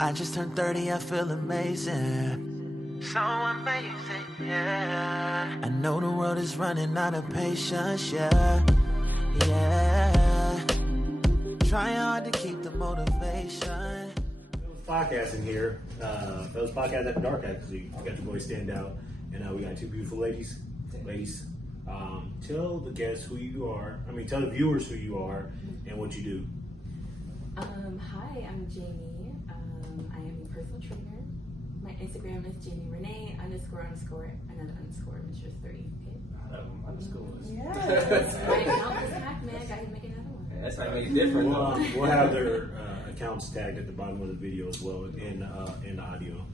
I just turned 30, I feel amazing. So amazing, yeah. I know the world is running out of patience, yeah. Yeah. Trying hard to keep the motivation. Podcasting here. Fellas podcast at the dark, actually. We got the boys stand out. And we got two beautiful ladies. Tell the guests who you are. Tell the viewers who you are and what you do. Hi, I'm Jamie. I am a personal trainer. My Instagram is JamieRenee __, another underscore, Mr. 30. Okay? Underscores. Yes. Right now, this hack man, gotta make another one. Yeah, that's how you make it different. We'll have their accounts tagged at the bottom of the video as well in the audio.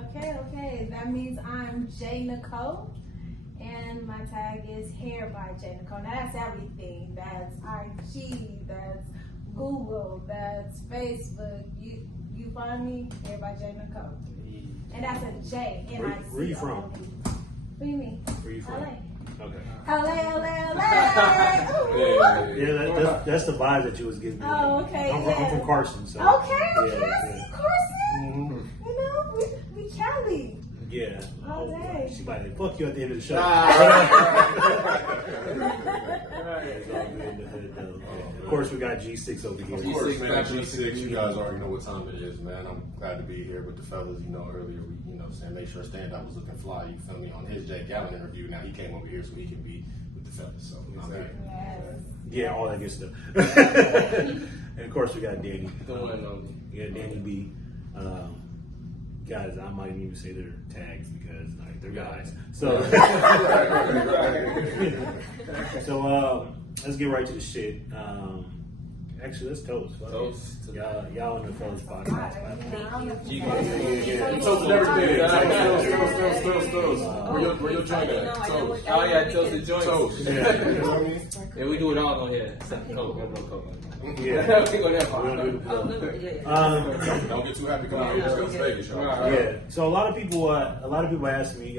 Okay. That means I'm J Nicole, and my tag is Hair by J Nicole. Now that's everything. That's IG. That's Google. That's Facebook. You find me Hair by J Nicole, and that's a J. Where you from? What do you mean? Where you from? LA. Okay. LA. Yeah, that's the vibe that you was giving me. Oh, okay. I'm from Carson, so. Okay. Yeah. Carson. Mm-hmm. You know, we Cali. Yeah. All day. She might have fuck you at the end of the show. Of course, we got G6 over here. Of course, man. G6, you guys already know what time it is, man. I'm glad to be here with the fellas. Earlier we, saying make sure Stand Up was looking fly. You feel me? On his Jay Gallen interview, now he came over here so he can be with the fellas. So I'm here. Yeah, all that good stuff. And of course, we got Danny. Yeah, Danny B. Guys, I might even say their tags because they're guys. So, let's get right to the shit. Actually, let's toast. Y'all in the fellas podcast. Yeah. Toast everything. Toast. Where your joint at? Toast. Oh yeah, toasted joints. Toast. Yeah. You know what I mean? Yeah, we do it all on here. Except Coke. No Coke. Yeah. We go that far. Don't get too happy coming out here. Let's Vegas, y'all. Yeah. So a lot of people ask me,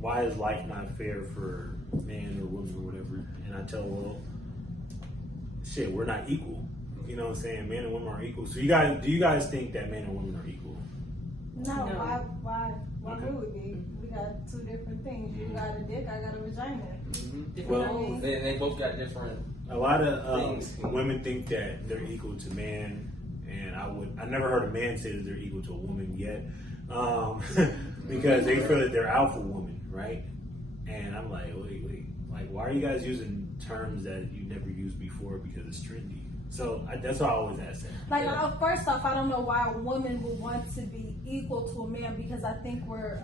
why is life not fair for men or women or whatever? And I tell them, well, shit, we're not equal. You know what I'm saying? Men and women are equal. So do you guys think that men and women are equal? No. Why would we be? We got two different things. You got a dick, I got a vagina. Mm-hmm. Well, they both got different. A lot of women think that they're equal to men, and I never heard a man say that they're equal to a woman yet, because they feel that they're alpha woman, right? And I'm like, wait, like, why are you guys using terms that you never used before because it's trendy? So that's why I always ask that. First off, I don't know why a woman would want to be equal to a man, because I think we're,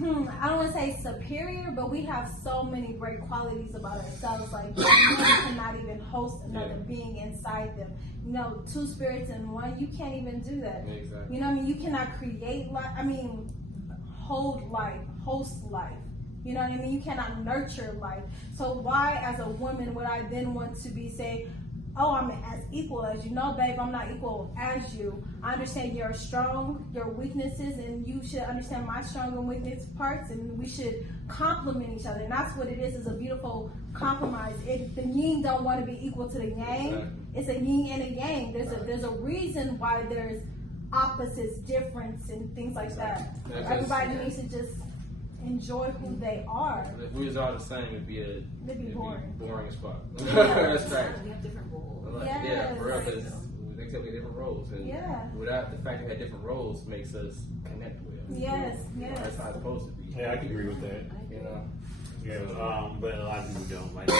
I don't want to say superior, but we have so many great qualities about ourselves. Like, men cannot even host another being inside them. Two spirits in one, you can't even do that. Exactly. You know what I mean? You cannot create life. Hold life, host life. You know what I mean? You cannot nurture life. So why, as a woman, would I then want to be saying, oh, I'm as equal as you? No, babe, I'm not equal as you. I understand your weaknesses, and you should understand my strong and weakness parts, and we should complement each other. And that's what it is a beautiful compromise. If the yin don't want to be equal to the yang, it's a yin and a yang. There's a reason why there's opposites, difference, and things like that. Everybody needs to just enjoy who they are. If we was all the same, it'd be boring. Boring as fuck. Yeah. That's right. We have different roles. Yeah, for real, because they tell me different roles, and without the fact that we had different roles makes us connect with. Yes. That's how it's supposed to be. Yeah, I can agree with that. Yeah, but a lot of people don't. Like,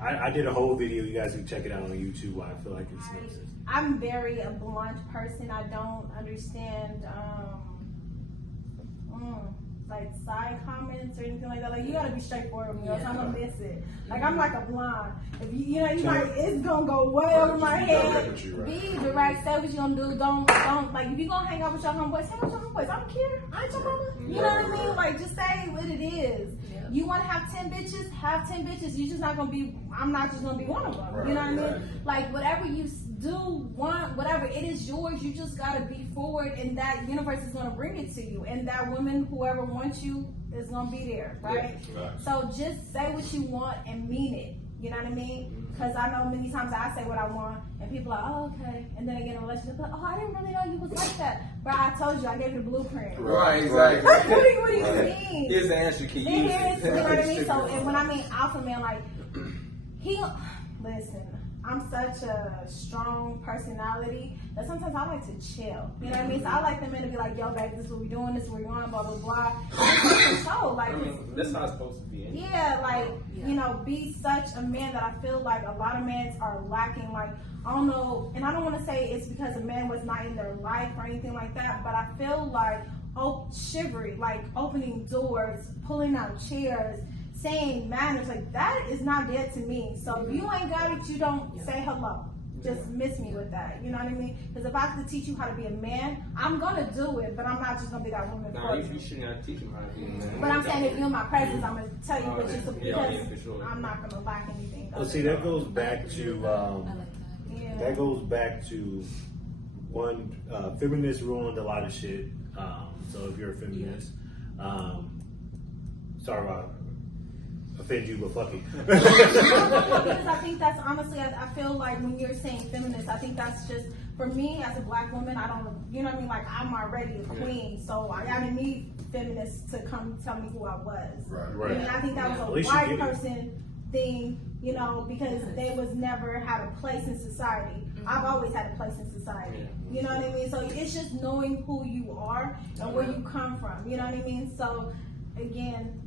I did a whole video. You guys can check it out on YouTube. Why I feel like it's nonsense. I'm very a blunt person. I don't understand like side comments or anything like that. Like, you gotta be straightforward with me, or else I'm gonna miss it. Like, I'm like a blonde. If you like, it's gonna go way over my head. Be direct. Say what you gonna do. Don't like, if you gonna hang out with your homeboys, hang out with your homeboys. I don't care. I ain't your mama. You know what I mean? Like, just say what it is. Yeah. You want to have 10 bitches? Have 10 bitches. You just not gonna be. I'm not just gonna be one of them. You know what I mean? Like, whatever you do, want, whatever, it is yours. You just gotta be forward, and that universe is gonna bring it to you. And that woman, whoever wants you, is gonna be there, right? So just say what you want and mean it. You know what I mean? Because I know many times I say what I want, and people are like, oh, okay. And then I get in a relationship, like, oh, I didn't really know you was like that. But I told you, I gave you the blueprint. Right, exactly. what do you mean? Here's the answer, can you use it? You know what I mean? So, and when I mean alpha man, like, listen, I'm such a strong personality that sometimes I like to chill. You know what I mean? So I like the men to be like, yo, babe, this is what we're doing, this is what we're on, blah, blah, blah. So, like, that's how it's supposed to be. Yeah, like, you know, be such a man that I feel like a lot of men are lacking. Like, I don't know, and I don't want to say it's because a man was not in their life or anything like that, but I feel like, chivalry, like opening doors, pulling out chairs, saying manners, like that is not dead to me. So if you ain't got it, you don't say hello. Just miss me with that. You know what I mean? Because if I have to teach you how to be a man, I'm gonna do it, but I'm not just gonna be that woman. No, you should not teach him how to be a man. But I'm saying if you're in my presence, I'm gonna tell you what you're supposed to, yeah, for sure. I'm not gonna lack anything. Well, see, that goes back to that goes back to one, feminists ruined a lot of shit. So if you're a feminist, sorry about offend you, but fuck it. Because I think that's honestly, I feel like when you're saying feminist, I think that's just, for me as a black woman, I don't, you know what I mean? Like, I'm already a queen, so I didn't need feminists to come tell me who I was. Right. And I think that was a white person thing, you know, because they was never had a place in society. I've always had a place in society. You know what I mean? So it's just knowing who you are and where you come from. You know what I mean? So again,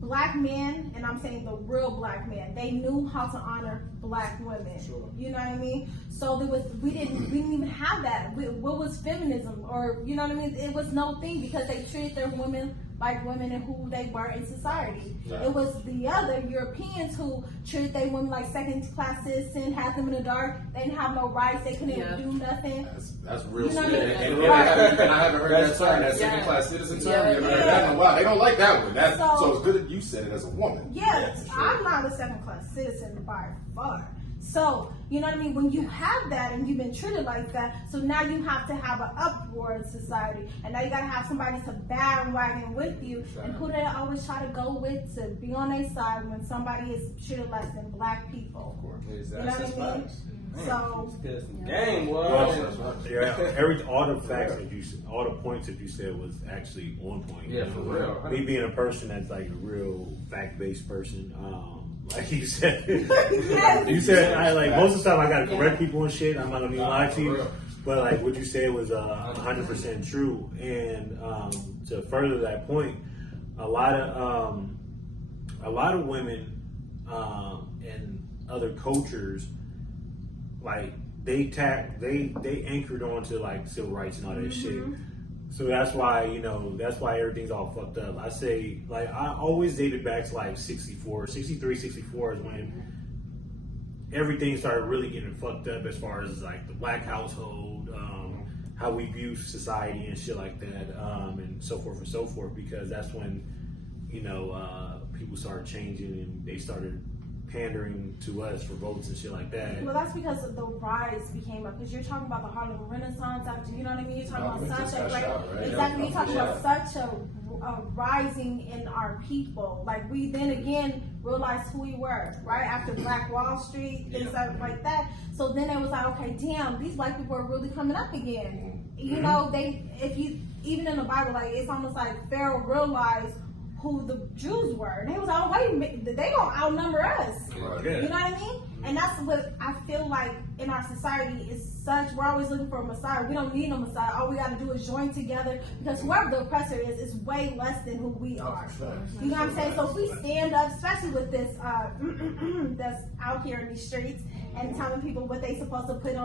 black men, and I'm saying the real black men, they knew how to honor black women. Sure. You know what I mean? So we didn't even have that. What was feminism? Or, you know what I mean? It was no thing because they treated their women like women and who they were in society. Yeah. It was the other Europeans who treated their women like second-class citizens, had them in the dark. They didn't have no rights. They couldn't do nothing. That's real You know shit. what I mean? And Right. I haven't heard that term, that Yeah. second-class citizen term. Yeah. You ever heard that in a while? They don't like that one. So- So it's good that you said it as a woman. Yes, for sure. I'm not a second-class citizen by far. So, you know what I mean? When you have that and you've been treated like that, so now you have to have an upward society. And now you got to have somebody to bandwagon with you. And who they always try to go with to be on their side when somebody is treated less than black people. Of course. You know what I mean? So, Game, Well, boy. all the facts that all the points that you said was actually on point. Yeah, for real. Me being a person that's like a real fact-based person, like you said, you said I like most of the time I gotta correct people and shit. I'm not gonna even lie to you, but like what you said was 100% true. And to further that point, a lot of women in other cultures, like they anchored onto like civil rights and all that shit. So that's why everything's all fucked up. I say, like, I always dated back to like 63, 64 is when everything started really getting fucked up as far as like the black household, how we view society and shit like that, and so forth, because that's when, people started changing and they started pandering to us for votes and shit like that. well, that's because the rise became up. Because you're talking about the Harlem Renaissance after, you know what I mean? You're talking about such a great, exactly. You're talking about such a rising in our people. Like we then again realized who we were, right? After Black Wall Street, things like that. So then it was like, okay, damn, these black people are really coming up again. You know, even in the Bible, like it's almost like Pharaoh realized who the Jews were. And he was like, oh, wait a minute, they gonna outnumber us. Right. You know what I mean? And that's what I feel like in our society is such, we're always looking for a Messiah. We don't need no Messiah. All we gotta do is join together because whoever the oppressor is way less than who we are. You know what I'm saying? So if we stand up, especially with this that's out here in these streets and telling people what they supposed to put in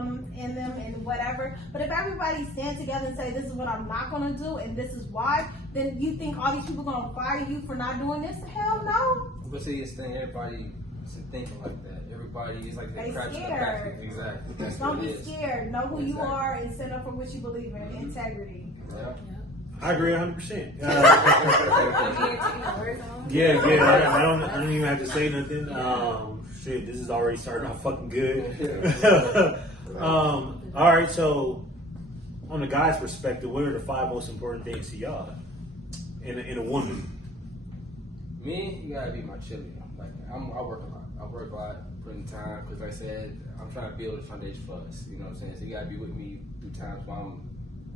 them and whatever. But if everybody stands together and say, this is what I'm not gonna do and this is why, then you think all these people gonna fire you for not doing this? Hell no. But see, it's thing, everybody isn't thinking like that. Everybody is like They crouching scared. back. Exactly. That's Don't what be it is. scared. Know who you Exactly. are and stand up for what you believe in. Integrity. Yeah. I agree 100%. Yeah. Yeah. I don't even have to say nothing. Shit, this is already starting off fucking good. All right, so on the guy's perspective, what are the 5 most important things to y'all in a woman? Me, you gotta be my cheerleader. Like I work a lot. I work a lot, putting time, because like I said, I'm trying to build a foundation for us. You know what I'm saying? So you gotta be with me through times while I'm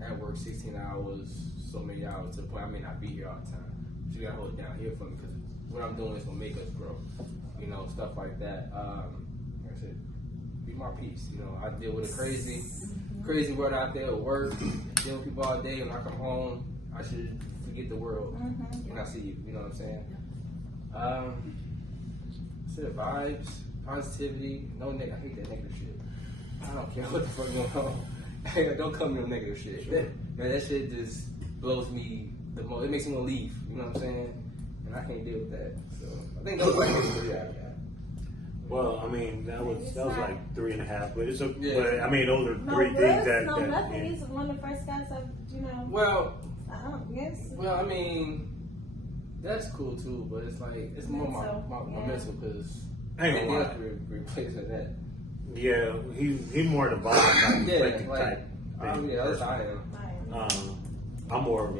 at work 16 hours, so many hours to the point I may not be here all the time. But you gotta hold it down here for me, because what I'm doing is gonna make us grow. You know, stuff like that. Like I said, be my peace. You know, I deal with a crazy world out there at work, deal with people all day. When I come home, I should forget the world when I see you. You know what I'm saying? Vibes, positivity, no negative. I hate that negative shit. I don't care what the fuck going on. Don't come to no negative shit. Sure. Man, that shit just blows me the most. It makes me want to leave. You know what I'm saying? And I can't deal with that. So I think those are like three out of that. Well, I mean, that was like 3.5, but it's but I mean, those are three things that. Nothing. He's one of the first guys I've, Well, yes. Well, I mean, that's cool too, but it's like it's more my mental, because I ain't gonna lie. Replacing that. Yeah, he's more the vibe type. Type yeah, that's how I am. I'm more of a.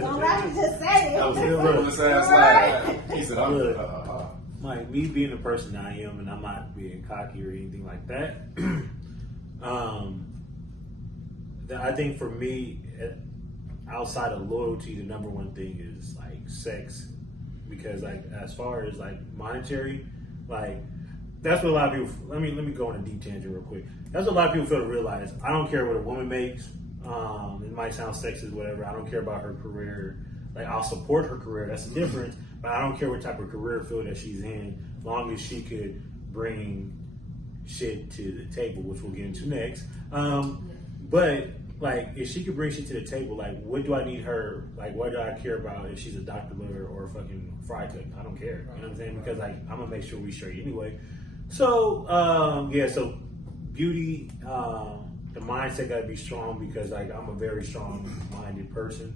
Don't have to just say it. That was his ass laugh. He said, like me being the person I am, and I'm not being cocky or anything like that. I think for me, outside of loyalty, the number one thing is like sex, because like as far as like monetary, like that's what a lot of people. Let me go on a deep tangent real quick. That's what a lot of people fail to realize. I don't care what a woman makes. It might sound sexist, whatever. I don't care about her career. Like I'll support her career. That's the difference. But I don't care what type of career field that she's in, as long as she could bring shit to the table, which we'll get into next. But like, if she could bring shit to the table, like, what do I need her? Like, what do I care about if she's a Dr. Liver or a fucking fry cook? I don't care. You know what I'm saying? Because like, I'm gonna make sure we straight anyway. So so beauty, the mindset gotta be strong, because like I'm a very strong-minded person.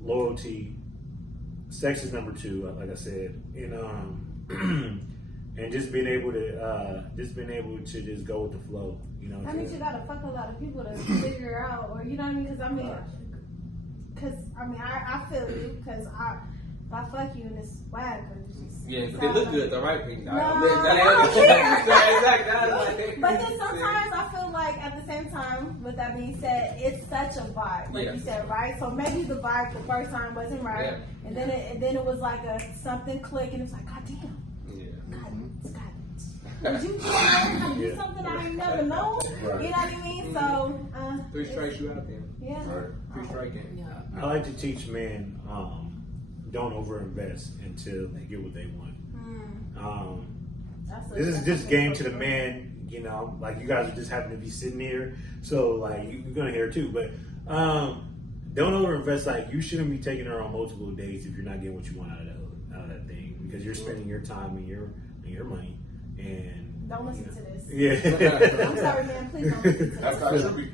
Loyalty, sex is number 2, like I said, and and just being able to just go with the flow. You know, I mean, you gotta fuck a lot of people to figure out, or you know what I mean? Because I feel you, because if I fuck you and it's swag, but they look good though, right? No, I don't care. But then sometimes I feel like at the same time, with that being said, it's such a vibe, like you said, right? So maybe the vibe the first time wasn't right, and then it was like something click, and it's like, God damn. Did you know how to do something I ain't never known? Right. You know what I mean? So 3 strikes you out there. Yeah. Right. 3 striking. Yeah. I like to teach men, don't overinvest until they get what they want. This is just game to the man. You know, like you guys are just happen to be sitting here, so like you're gonna hear it too. But don't overinvest. Like you shouldn't be taking her on multiple dates if you're not getting what you want out of that thing, because you're spending your time and your money. And don't listen to this. Yeah. I'm sorry, man. Please don't listen to this. That's not true.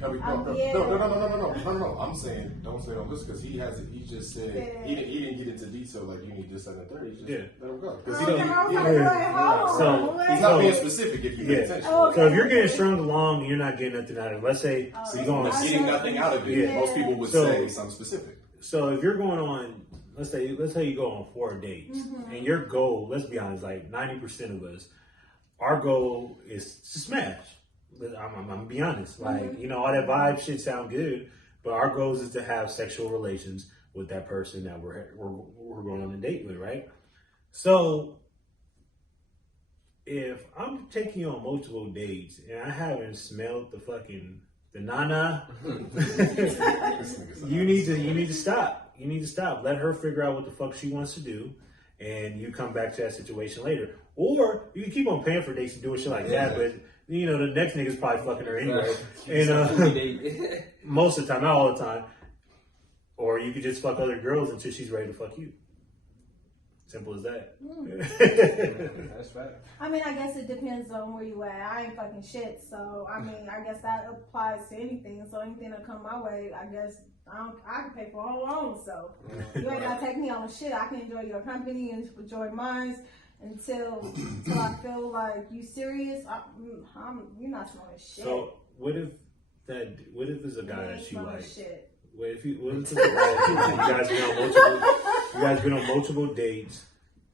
No. I'm saying don't say don't listen, because he just said he didn't get into detail like you need this, that, and the third. He just let him go. Because he's not being specific if you pay attention. So if you're getting strung along and you're not getting nothing out of it, let's say you're going getting nothing out of it. Most people would say something specific. So if you're going on, let's say you go on 4 dates, and your goal, let's be honest, like 90% of us, our goal is to smash. I'm gonna be honest. Like, you know, all that vibe shit sound good, but our goal is to have sexual relations with that person that we're going on a date with, right? So if I'm taking you on multiple dates and I haven't smelled the nana, you need to stop. You need to stop. Let her figure out what the fuck she wants to do, and you come back to that situation later. Or you can keep on paying for dates and doing shit like that, but you know the next nigga's probably fucking her anyway. And most of the time, not all the time. Or you could just fuck other girls until she's ready to fuck you. Simple as that. That's right. I mean, I guess it depends on where you at. I ain't fucking shit, so I mean, I guess that applies to anything. So anything that come my way, I guess I can pay for all alone. So you ain't gotta take me on shit. I can enjoy your company and enjoy mine until I feel like you serious. You're not smelling shit. So what if there's a guy that you like? Shit. What if there's a guy that you like? You guys been on multiple dates,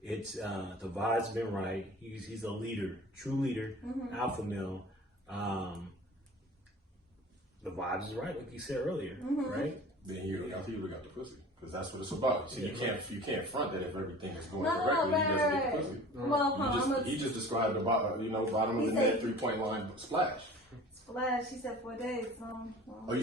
It's the vibe's been right. He's a leader, true leader, alpha male. The vibes is right, like you said earlier, right? Then you got the pussy, because that's what it's about. So you can't front that if everything is going correctly. He doesn't get the pussy. Well, he just described the bottom of the net 3-point line splash. Splash. He said 4 days. Oh, you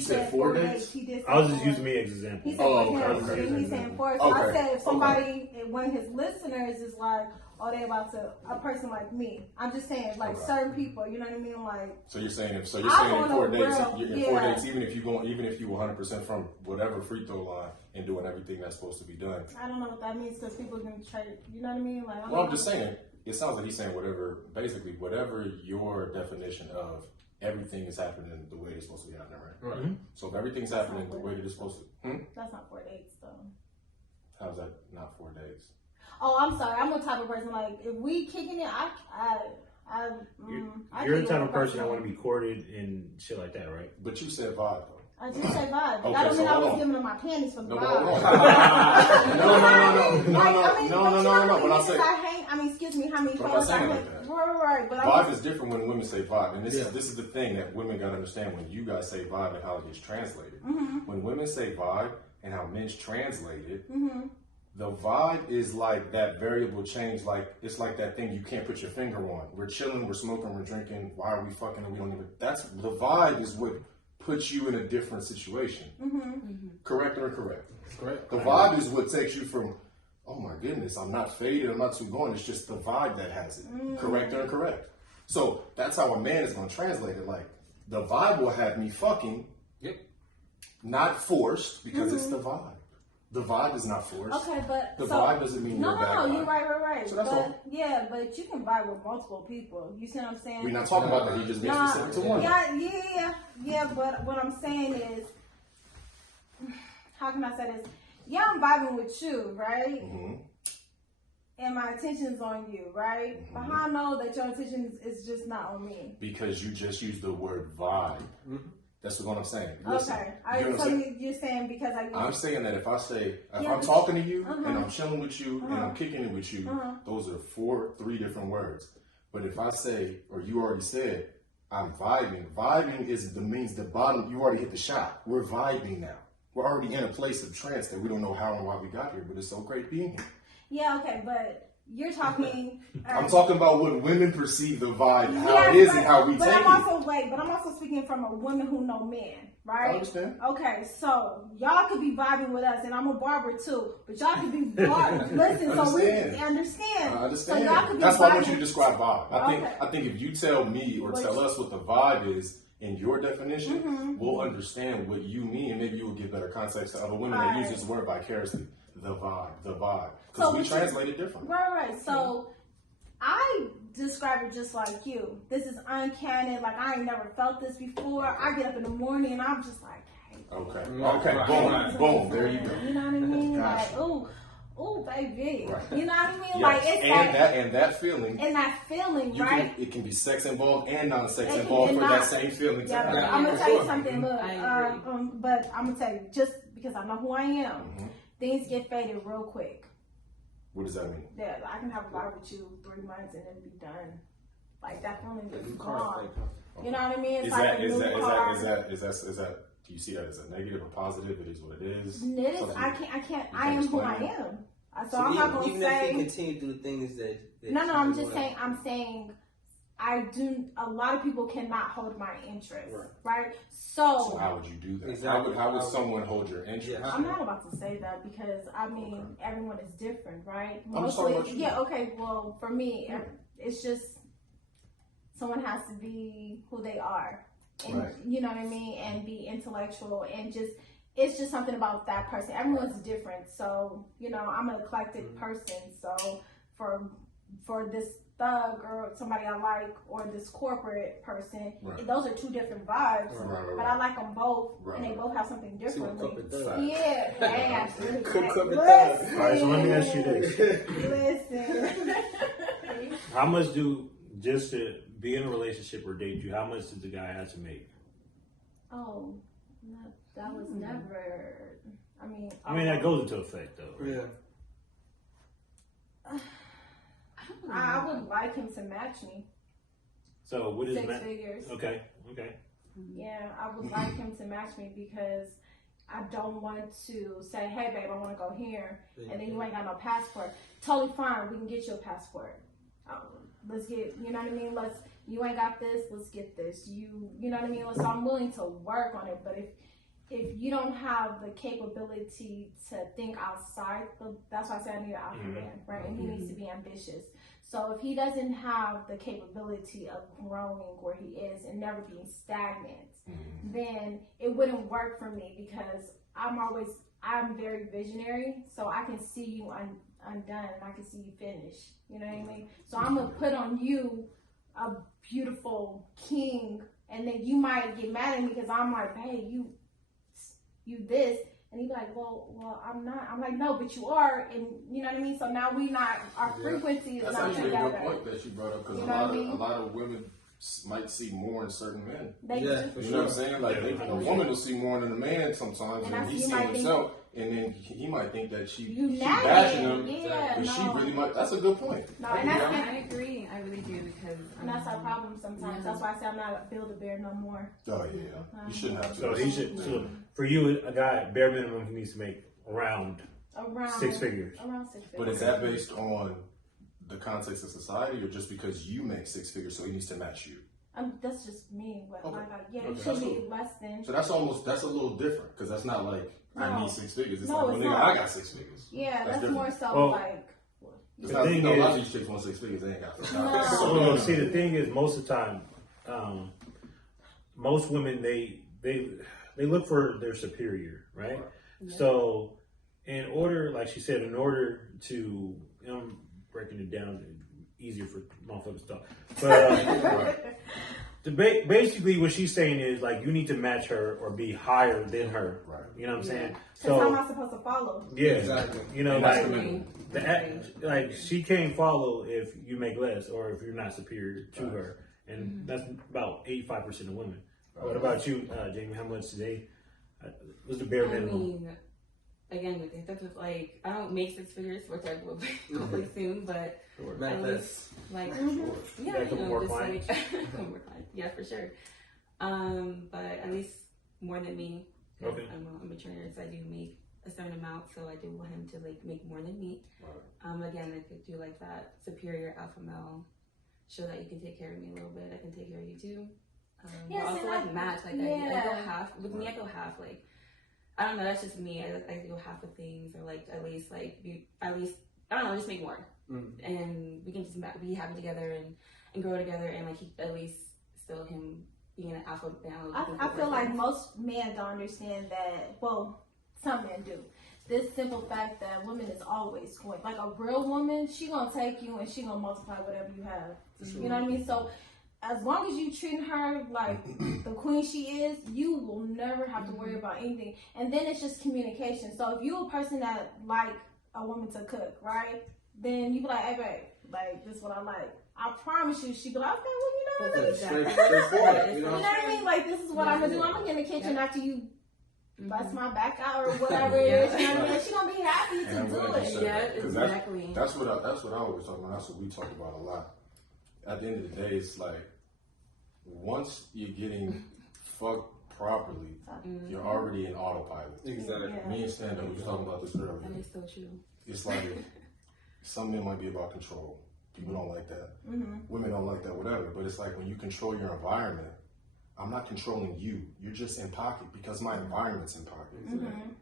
said 4 days? He did. I was just using me as an example. He said okay. He's saying 4. So I said if somebody, one of his listeners is like, oh, they about to, a person like me. I'm just saying, like certain people, you know what I mean? Like. So you're saying in 4 days, in 4 days, even if you 100% from whatever free throw line and doing everything that's supposed to be done. I don't know what that means because people can try to, you know what I mean? Like. Well, I'm just saying. It sounds like he's saying whatever your definition of everything is happening the way it's supposed to be happening, right? Mm-hmm. So if everything's happening the way that it's supposed to, That's not 4 days, though. How's that not 4 days? Oh, I'm sorry. I'm the type of person like if we kicking it, You're the type of person that want to be courted and shit like that, right? But you said vibe, though. I just said vibe. Okay, That don't mean so I was hold on. giving them my panties for the No, vibe. no. But I say, excuse me, how many But I'm clothes I saying had? like that. Right. But vibe is different when women say vibe, and this is the thing that women gotta understand when you guys say vibe and how it gets translated. When women say vibe and how men's translate it, the vibe is like that variable change, like it's like that thing you can't put your finger on. We're chilling, we're smoking, we're drinking. Why are we fucking? And we don't even. That's the vibe is what puts you in a different situation. Correct or incorrect? Correct. The vibe is what takes you from, oh my goodness, I'm not faded, I'm not too going. It's just the vibe that has it. Correct or incorrect? So that's how a man is going to translate it. Like, the vibe will have me fucking, not forced, because it's the vibe. The vibe is not forced. Okay, but the vibe doesn't mean no, you're right. So that's all. But you can vibe with multiple people. You see what I'm saying? We're not talking about that. He just makes specific to one. Yeah. But what I'm saying is, how can I say this? Yeah, I'm vibing with you, right? And my attention's on you, right? But how I know that your attention is just not on me? Because you just used the word vibe. That's what I'm saying. Listen, okay. You're saying because I'm saying that if I'm talking to you and I'm chilling with you and I'm kicking it with you, those are 3 different words. But if I say, or you already said, I'm vibing. Vibing means the bottom. You already hit the shot. We're vibing now. We're already in a place of trance that we don't know how and why we got here, but it's so great being here. Yeah, okay, but you're talking. I'm talking about what women perceive the vibe, how it is, and how we take it. But I'm also speaking from a woman who know men, right? I understand. Okay, so y'all could be vibing with us, and I'm a barber too, but y'all could be listen. So we understand. I understand. So y'all could be That's why I want you to describe vibe. Okay. I think if you tell me or tell us what the vibe is in your definition, we'll understand what you mean, and maybe you will give better context to other women that use this word vicariously. The vibe. Because we translate it differently. Right. So I describe it just like you. This is uncanny. Like, I ain't never felt this before. I get up in the morning and I'm just like, hey. Okay. Boom. There you go. You know what I mean? Like, ooh, baby. Right. You know what I mean? Yes. Like, it's that feeling. And that feeling, right? It can be sex involved and non-sex involved for that same feeling. Yeah, I'm going to tell you something. Look, but I'm going to tell you, just because I know who I am, things get faded real quick. What does that mean? Yeah, I can have a vibe with you 3 months and then be done. Like, that feeling is gone. You know what I mean? Is that? Do you see that as a negative or positive? It is what it is. It is. I am who I am. So I'm not going to say. Even if you continue to do things that no, I'm just saying. I'm saying. A lot of people cannot hold my interest, right? So how would you do that? Exactly. How would someone hold your interest? I'm not about to say that because everyone is different, right? Okay. Well, for me, it's just someone has to be who they are, and you know what I mean, and be intellectual, and it's just something about that person. Everyone's different, so I'm an eclectic person. So for this thug or somebody I like or this corporate person, those are 2 different vibes, but I like them both, and they both have something different. Yeah, All right, so let me ask you this. Listen. How much just to be in a relationship or date you, how much does the guy have to make? Oh, no, that was never, I mean, that goes into effect though, right? I I would like him to match me. So what is 6 figures. Okay. Yeah, I would like him to match me because I don't want to say, hey, babe, I want to go here, and then you ain't got no passport. Totally fine. We can get you a passport. Let's get, you know what I mean? You ain't got this, let's get this. You know what I mean? So I'm willing to work on it, but if you don't have the capability to think outside, that's why I said I need an alpha man, right? And he needs to be ambitious. So if he doesn't have the capability of growing where he is and never being stagnant, then it wouldn't work for me because I'm very visionary, so I can see you undone and I can see you finish. You know what I mean? So I'm gonna put on you a beautiful king, and then you might get mad at me because I'm like, hey, you this, and he's like, well, I'm not. I'm like, no, but you are, and you know what I mean. So now our frequency is That's not actually together. a good point that you brought up because a lot of women might see more in certain men. For you know what I'm saying? Like a woman will see more in a man sometimes, and he's seeing himself, and then he might think that she bashing him, but she really might. That's a good point. No, and I agree. I really do because and that's our problem sometimes. That's why I say I'm not a Build-A-Bear no more. Oh yeah, you shouldn't have to. So he should. So for you, a guy bare minimum he needs to make around 6 figures. Around 6 figures. But is that based on the context of society, or just because you make 6 figures, so he needs to match you? That's just me. But it Okay. should be less than. So that's a little different because that's not like I need 6 figures. It's No, like, it's nigga, not. I got 6 figures. Yeah, that's different. more so Well, like. It's The not, thing a lot of is- these chicks want 6 figures. They ain't got. No. See, the thing is, most of the time, most women they look for their superior, right? Yeah. So, in order, like she said, in order to, I'm breaking it down easier for motherfuckers to talk, but basically what she's saying is like you need to match her or be higher than her. Right. You know what I'm saying? Because how am I supposed to follow? Yeah, Exactly. You know, And like like she can't follow if you make less or if you're not superior to her, and that's about 85% of women. What about you, Jamie? How much today? What's the bare minimum? I mean, again, that's just like I don't make 6 figures, which I will hopefully soon, but at least like yeah, That could more just clients. like more clients. Yeah, for sure. But at least more than me. Okay. I'm a trainer, so I do make a certain amount, so I do want him to like make more than me. Again, I could do like that superior alpha male, show that you can take care of me a little bit. I can take care of you too. But also like match, like I go half with me. I go half, like I don't know. That's just me. I go half of things, or like at least I don't know, just make more, and we can just be happy together and grow together, and like at least still him being an alpha male. I feel like most men don't understand that. Well, some men do. This simple fact that women is always going, like a real woman, she gonna take you and she gonna multiply whatever you have. Sure. You know what I mean? So as long as you treat her like the queen she is, you will never have to worry about anything. And then it's just communication. So if you're a person that like a woman to cook, right? Then you be like, hey babe, like this is what I like. I promise you, she be like, okay, well, you know, That's Exactly. straightforward. you know what I mean? Like this is what I'm gonna do. I'm gonna get in the kitchen after you bust my back out or whatever it is. You know what I mean? She gonna be happy to And do I'm glad you it. said Yeah, that, 'cause exactly. That's what I always talk about. That's what we talk about a lot. At the end of the day, it's like once you're getting fucked properly, you're already in autopilot. Exactly. Me and Stand Up, we was talking about this earlier. That is so true. It's like some men might be about control. People don't like that. Women don't like that, whatever. But it's like when you control your environment, I'm not controlling you. You're just in pocket because my environment's in pocket.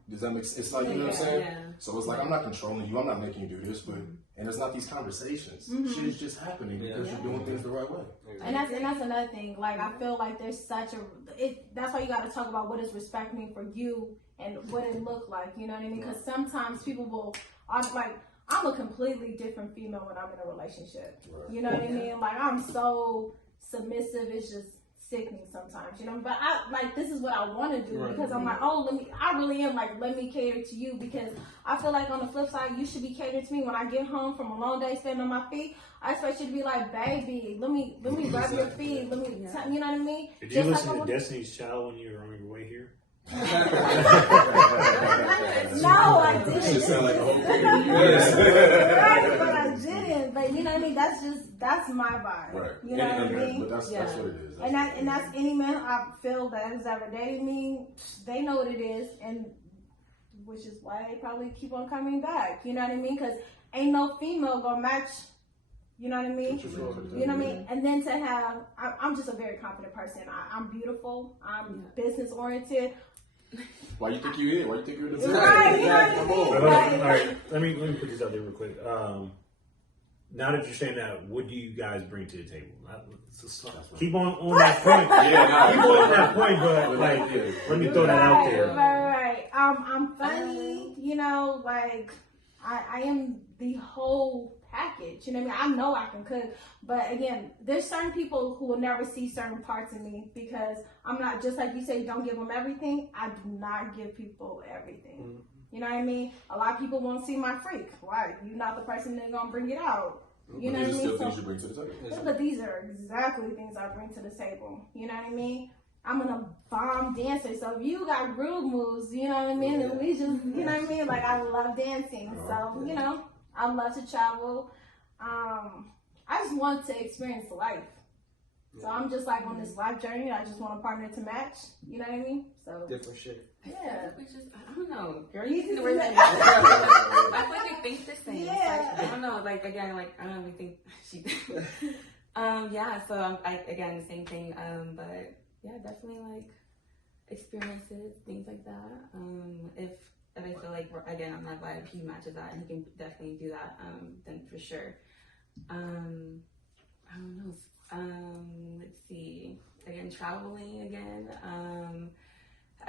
Does that make sense? It's like, you know what I'm saying? Yeah. So it's like, I'm not controlling you. I'm not making you do this, but, and it's not these conversations. Shit is just happening because you're doing things the right way. And that's another thing. Like I feel like there's such that's why you got to talk about what does respect mean for you and what it look like. You know what I mean? Because sometimes people will I'm a completely different female when I'm in a relationship. Right. You know what I mean? Like I'm so submissive. It's just sickening sometimes, you know. But this is what I want to do because I'm like, I really am like, let me cater to you because I feel like on the flip side, you should be catering to me when I get home from a long day spent on my feet. I expect you to be like, baby, let me rub your feet, let me, you know what I mean? Did you listen to Destiny's Child when you were on your way here? No, I didn't. Shit sound like a whole Right, but I But you know what I mean? That's my vibe. Right. You know what I mean? But that's what it is. And that's any man I feel that has ever dated me, they know what it is, and which is why they probably keep on coming back. You know what I mean? Because ain't no female gonna match. You know what I mean? You know what I mean? And then to have, I'm just a very confident person. I'm beautiful. I'm business oriented. Why you think you here? Why you think you're the Right, you know what I mean? All right, let me put this out there real quick. Now that you're saying that, what do you guys bring to the table? Keep on that point. Keep on that point, but like, let me throw that out there. Right. I'm funny. You know, like I am the whole package. You know what I mean? I know I can cook, but again, there's certain people who will never see certain parts of me because I'm not, just like you say, don't give them everything. I do not give people everything. Mm-hmm. You know what I mean? A lot of people won't see my freak. Why? You're not the person that's gonna bring it out. You know what I mean? Still things you bring to the table. But these are exactly things I bring to the table. You know what I mean? I'm a bomb dancer, so if you got groove moves, you know what I mean? And we just, you know what I mean? Like, I love dancing, so, you know, I love to travel. I just want to experience life. So I'm just like on this life journey. I just want a partner to match. You know what I mean? So different shit. Yeah. I don't know. Girl, you see the words I feel like they think the same. Yeah. I don't know. Like, again, like, I don't really think she yeah, so again, the same thing. But yeah, definitely like experiences, things like that. If I feel like, again, I'm not glad if he matches that and he can definitely do that, then for sure. I don't know. Let's see. Again, traveling again.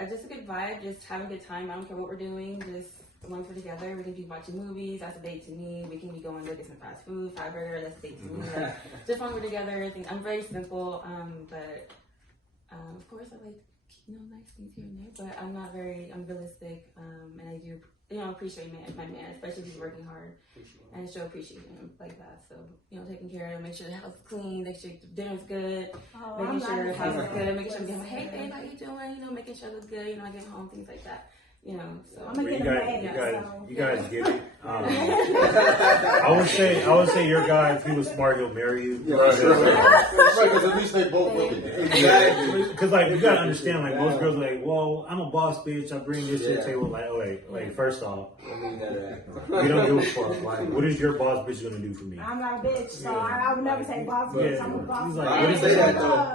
Just a good vibe, just having a good time. I don't care what we're doing, just as long as we're together. We can be watching movies, that's a date to me. We can be going to get some fast food, fried burger, that's a date to me. Like, just as long as we're together. I'm very simple, but of course I like, nice things here and there, but I'm realistic, and I do, appreciate my man, especially if he's working hard, and show appreciation like that. So, taking care of him, make sure the house is clean, make sure dinner's good, making sure the house is good, making sure I'm getting, hey babe, how you doing? Making sure it's good, I get home, things like that. So I'm gonna you guys get it. I would say your guy, if he was smart, he'll marry you. Right, because at least they both will. Exactly. Because you gotta understand, most girls are like, well, I'm a boss bitch. I bring this to the table. First off, we don't give a fuck. What is your boss bitch gonna do for me? I'm not a bitch, so I would never say boss bitch. I'm a boss. He's like,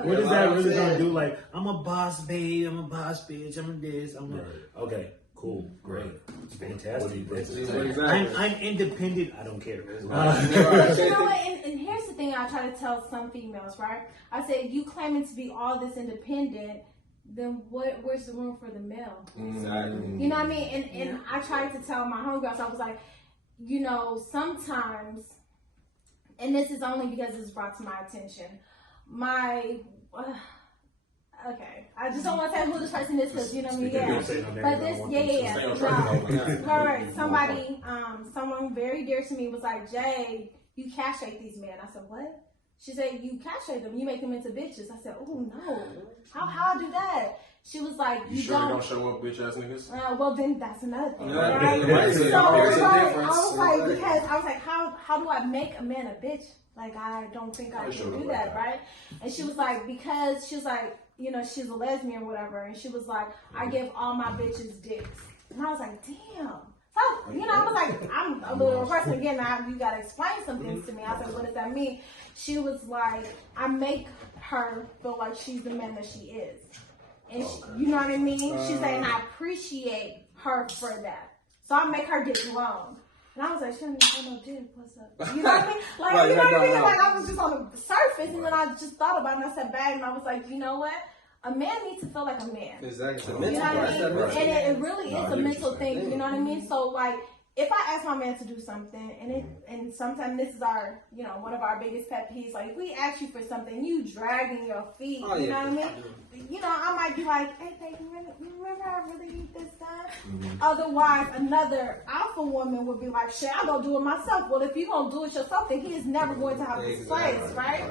what is that really gonna do? Like, I'm a boss babe. I'm a boss bitch. I'm a this. Okay. Cool, great, fantastic. I'm independent. I don't care. You know what? And here's the thing I try to tell some females, right? I say, if you claiming to be all this independent, then where's the room for the male? Exactly. You know what I mean? And I tried to tell my homegirls, I was like, sometimes, and this is only because it's brought to my attention, okay, I just don't want to tell who this person is because But this, Right. Somebody, someone very dear to me was like, Jay, you castrate these men. I said, what? She said, you castrate them. You make them into bitches. I said, oh no. How I do that? She was like, you sure don't show up bitch ass niggas? Well, then that's another thing. Right? I was like, how do I make a man a bitch? Like, I don't think I can do that, right? And she was like, because she's like, she's a lesbian or whatever. And she was like, I give all my bitches dicks. And I was like, damn. So, I was like, I'm a little person again. Now you got to explain some things to me. I said, what does that mean? She was like, I make her feel like she's the man that she is. And you know what I mean? She's saying, I appreciate her for that. So I make her get blown. And I was like, shouldn't have no dick. What's up? You know what I mean? Like, you know what I mean? Like, I was just on the surface, and then I just thought about it, and I sat back, and I was like, you know what? A man needs to feel like a man. Exactly. You know what I mean? And it really is a mental thing. You know what I mean? So, like, if I ask my man to do something, and sometimes this is our, one of our biggest pet peeves. Like, if we ask you for something, you dragging your feet. You know what I mean? I might be like, hey, baby, remember I really need this done? Otherwise, another alpha woman would be like, shit, I'm gonna do it myself. Well, if you're gonna do it yourself, then he is never going to have this place, right?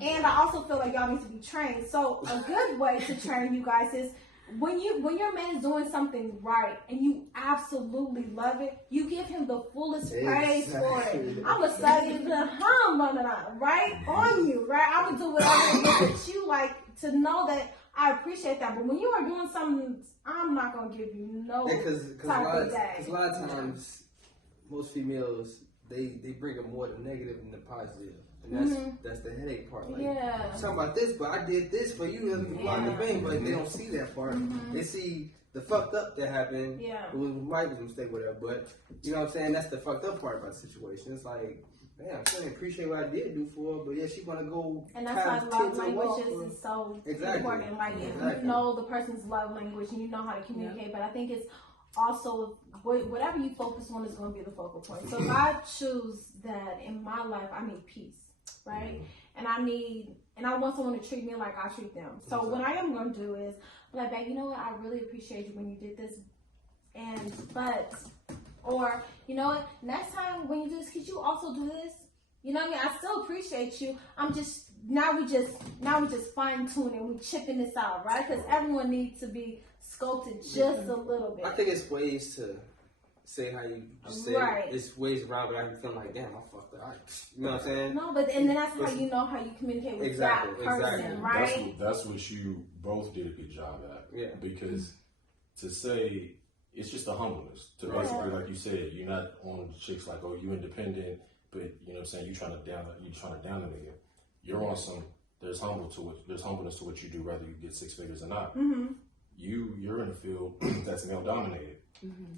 And I also feel like y'all need to be trained. So a good way to train you guys is, when your man is doing something right and you absolutely love it, you give him the fullest praise for it. I'm gonna say the right on you, right? I'm gonna do whatever it is that you like to know that I appreciate that. But when you are doing something, I'm not gonna give you no type of day. Because a lot of times, most females they bring up more the negative than the positive. And that's the headache part. Like, I'm talking about this, but I did this for you. But they don't see that part. They see the fucked up that happened. Yeah. It might be a mistake, whatever. But you know what I'm saying? That's the fucked up part about the situation. It's like, man, I really appreciate what I did do for her, but yeah, she want to go. And that's why love languages is so important. Like, if you know the person's love language and you know how to communicate, but I think it's also whatever you focus on is going to be the focal point. So if I choose that in my life, I need peace. Right? And I want someone to treat me like I treat them. So what I am going to do is, like, babe, you know what? I really appreciate you when you did this. Or, you know what? Next time when you do this, could you also do this? You know what I mean? I still appreciate you. Now we just fine tuning. We chipping this out, right? Because everyone needs to be sculpted just a little bit. I think it's ways to say how you say it. It's ways around without you feeling like, damn, I fucked up. You know what I'm saying? No, but and then that's how you know how you communicate with that person, right? That's what you both did a good job at. Yeah. Because to say it's just a humbleness to basically, like you said, you're not on chicks like, oh, you independent, but you know what I'm saying, you trying to down the nigga. You're on some. There's humbleness to what you do, whether you get 6 figures or not. You're in a field that's male dominated.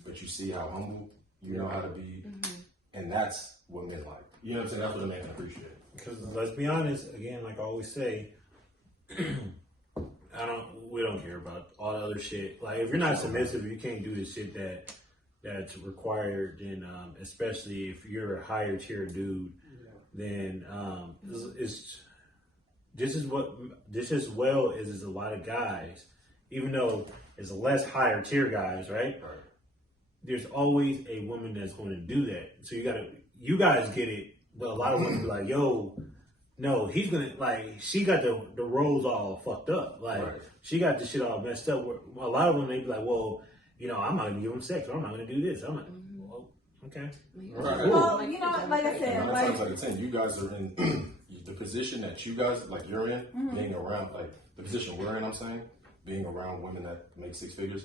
But you see how humble you know how to be, and that's what men like. You know what I'm saying? That's what a man can appreciate. Because let's be honest, again, like I always say, we don't care about all the other shit. Like if you're not submissive, you can't do the shit that's required. Then especially if you're a higher tier dude, then it's just as well as a lot of guys, even though it's less higher tier guys, right? There's always a woman that's going to do that. So you guys get it, but a lot of women be like, yo, no, he's gonna, like, she got the roles all fucked up. Like, she got the shit all messed up. Where a lot of women, they be like, well, you know, I'm not gonna give him sex, or I'm not gonna do this. I'm like, well, okay. Well, you know, like I said, like, times out of 10, you guys are in the position that you guys, like, you're in, being around, like, the position we're in, I'm saying, being around women that make 6 figures.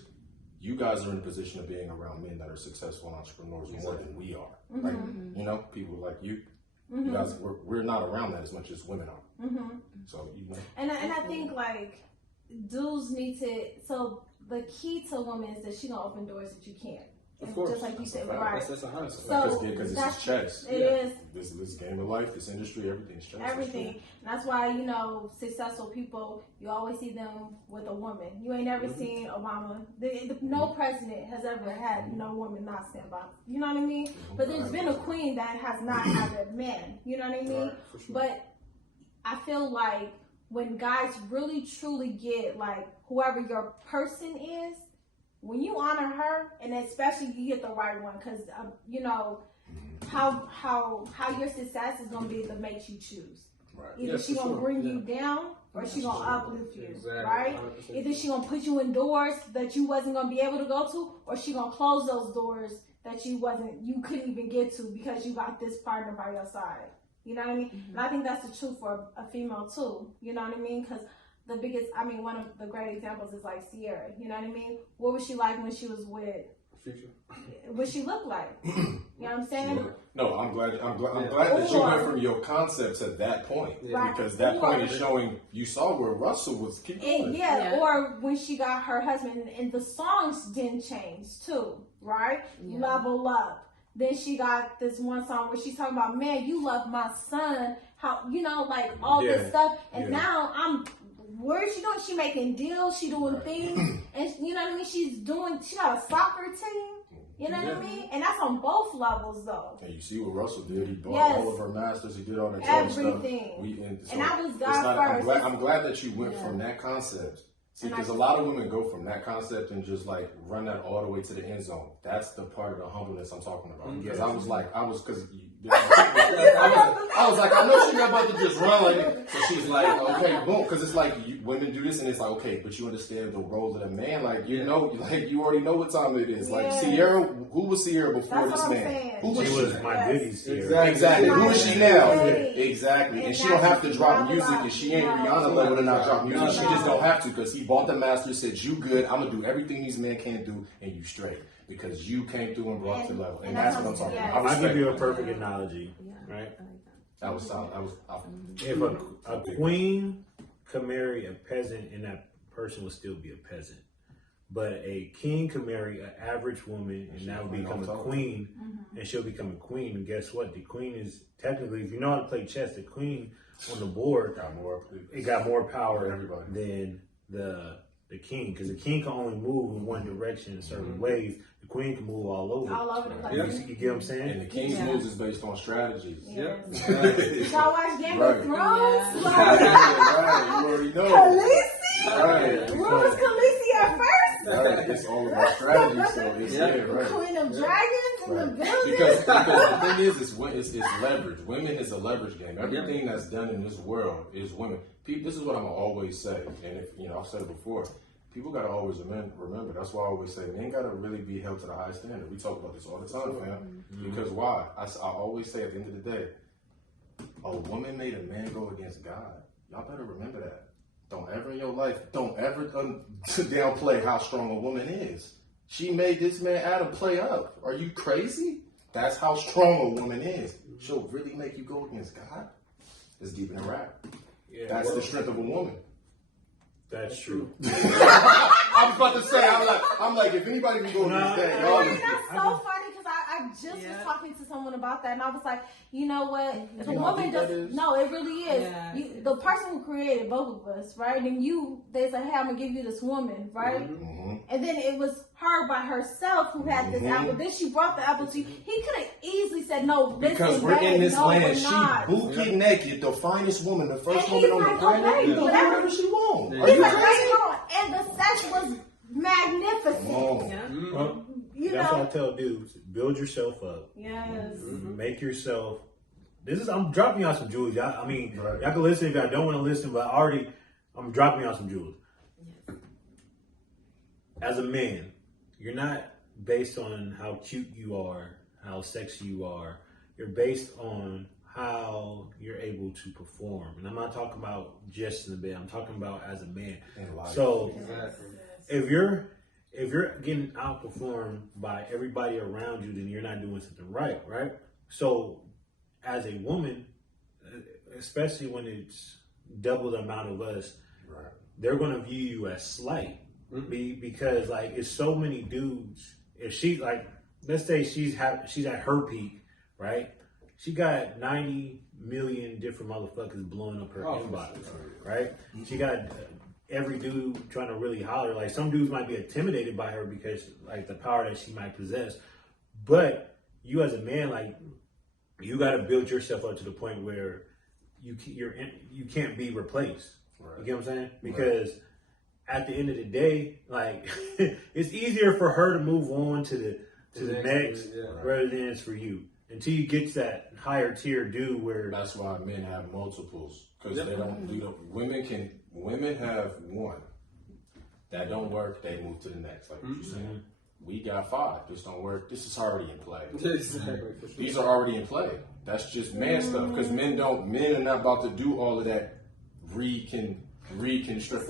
You guys are in a position of being around men that are successful entrepreneurs more than we are. Like, you know, people like you. You guys, we're not around that as much as women are. So, you know. And I think, like, dudes need to, so the key to women is that she gonna open doors that you can't. Of course. Just like you said, right. That's 100%. So because it's chess. It is. This game of life, this industry, everything's chess. Everything. And that's why, you know, successful people, you always see them with a woman. You ain't ever seen Obama. No president has ever had no woman not stand by. You know what I mean? But there's been a queen that has not had a man. You know what I mean? Right, for sure. But I feel like when guys really truly get, like, whoever your person is, when you honor her, and especially you get the right one, because you know how your success is gonna be the mate you choose. Right. Either she gonna bring you down, or she gonna uplift you, right? 100%. Either she gonna put you in doors that you wasn't gonna be able to go to, or she gonna close those doors that you couldn't even get to because you got this partner by your side. You know what I mean? And I think that's the truth for a female too. You know what I mean? Because one of the great examples is like Sierra. You know what I mean? What was she like when she was with Future? What she looked like? You know what I'm saying? Sure. No, I'm glad that you went from your concepts at that point, because that point is showing you saw where Russell was keeping. Or when she got her husband, and the songs didn't change too, right? Level Up. Then she got this one song where she's talking about, man, you love my son, how, you know, like all this stuff, and now where is she doing? She making deals, she doing things, and you know what I mean? She got a soccer team, you know what I mean? And that's on both levels though. And you see what Russell did, he bought all of her masters, he did all that everything. Stuff. And I was God first. I'm glad that you went from that concept. See, because a lot of women go from that concept and just like run that all the way to the end zone. That's the part of the humbleness I'm talking about. Because because I was like, I know she's not about to just run like it. So she's like, okay, boom, because it's like women do this, and it's like, okay, but you understand the role of the man, like you already know what time it is. Like Sierra, who was Sierra before this man? Who was she? Was my goodie Sierra. Exactly. Who is she now? Exactly. And she don't have to drop music, and she ain't Rihanna level to not drop music. She just don't have to because he bought the master, said you good. I'm gonna do everything these men can't do, and you straight. Because you came through and brought to the level. And that's what I'm talking about. I'll give you a perfect analogy, right? That was solid. That was if a queen could marry a peasant and that person would still be a peasant. But a king could marry an average woman and that would become a queen and she'll become a queen. And guess what? The queen is technically, if you know how to play chess, the queen on the board got more power than the king, because the king can only move in one direction in certain ways. The queen can move all over the place. You get what I'm saying? And the king's moves is based on strategies. Yep. Y'all watch Game of Thrones? Right. You already know. Khaleesi? Where was Khaleesi at first? Right. It's all about strategy, so it's right. Queen of Dragons in the building. Because the thing is, it's leverage. Women is a leverage game. Everything that's done in this world is women. This is what I'm gonna always say, and if I've said it before. People gotta always remember. That's why I always say men gotta really be held to the high standard. We talk about this all the time, fam. Because why? I always say at the end of the day, a woman made a man go against God. Y'all better remember that. Don't ever in your life, downplay how strong a woman is. She made this man Adam play up. Are you crazy? That's how strong a woman is. She'll really make you go against God. It's deep in the rap. Yeah, that's the strength of a woman. That's true. I was about to say, I'm like, if anybody can go against that, y'all. That's so funny because I just was talking to someone about that, and I was like, you know what? If a woman does, no, it really is. Yeah. The person who created both of us, right? And they said, hey, I'm gonna give you this woman, right? And then it was her by herself who had this apple. Then she brought the apple to you. He could have easily said, no, because we're in this land. She booty naked, the finest woman, the first woman on the planet. Whatever she wants. He's like, and the sex was magnificent. That's what I tell dudes. Build yourself up. Yes. Make yourself. I'm dropping y'all some jewels. Y'all can listen if y'all don't want to listen, but I'm dropping y'all some jewels. As a man, you're not based on how cute you are, how sexy you are. You're based on how you're able to perform. And I'm not talking about just in the bed. I'm talking about as a man. So if you're getting outperformed by everybody around you, then you're not doing something right? So as a woman, especially when it's double the amount of us, they're going to view you as slight. Because like it's so many dudes. If she let's say she's at her peak, right? She got 90 million different motherfuckers blowing up her inbox, right? She got every dude trying to really holler. Like some dudes might be intimidated by her because like the power that she might possess. But you as a man, like you got to build yourself up to the point where you can't be replaced. You get what I'm saying? Because at the end of the day, like it's easier for her to move on to the next rather than it's for you. Until you get to that higher tier dude where that's why men have multiples, because they don't. Women have one that don't work. They move to the next. Like what you're saying, we got 5. This don't work. This is already in play. These are already in play. That's just man stuff. Because men are not about to do all of that reconstruct. That's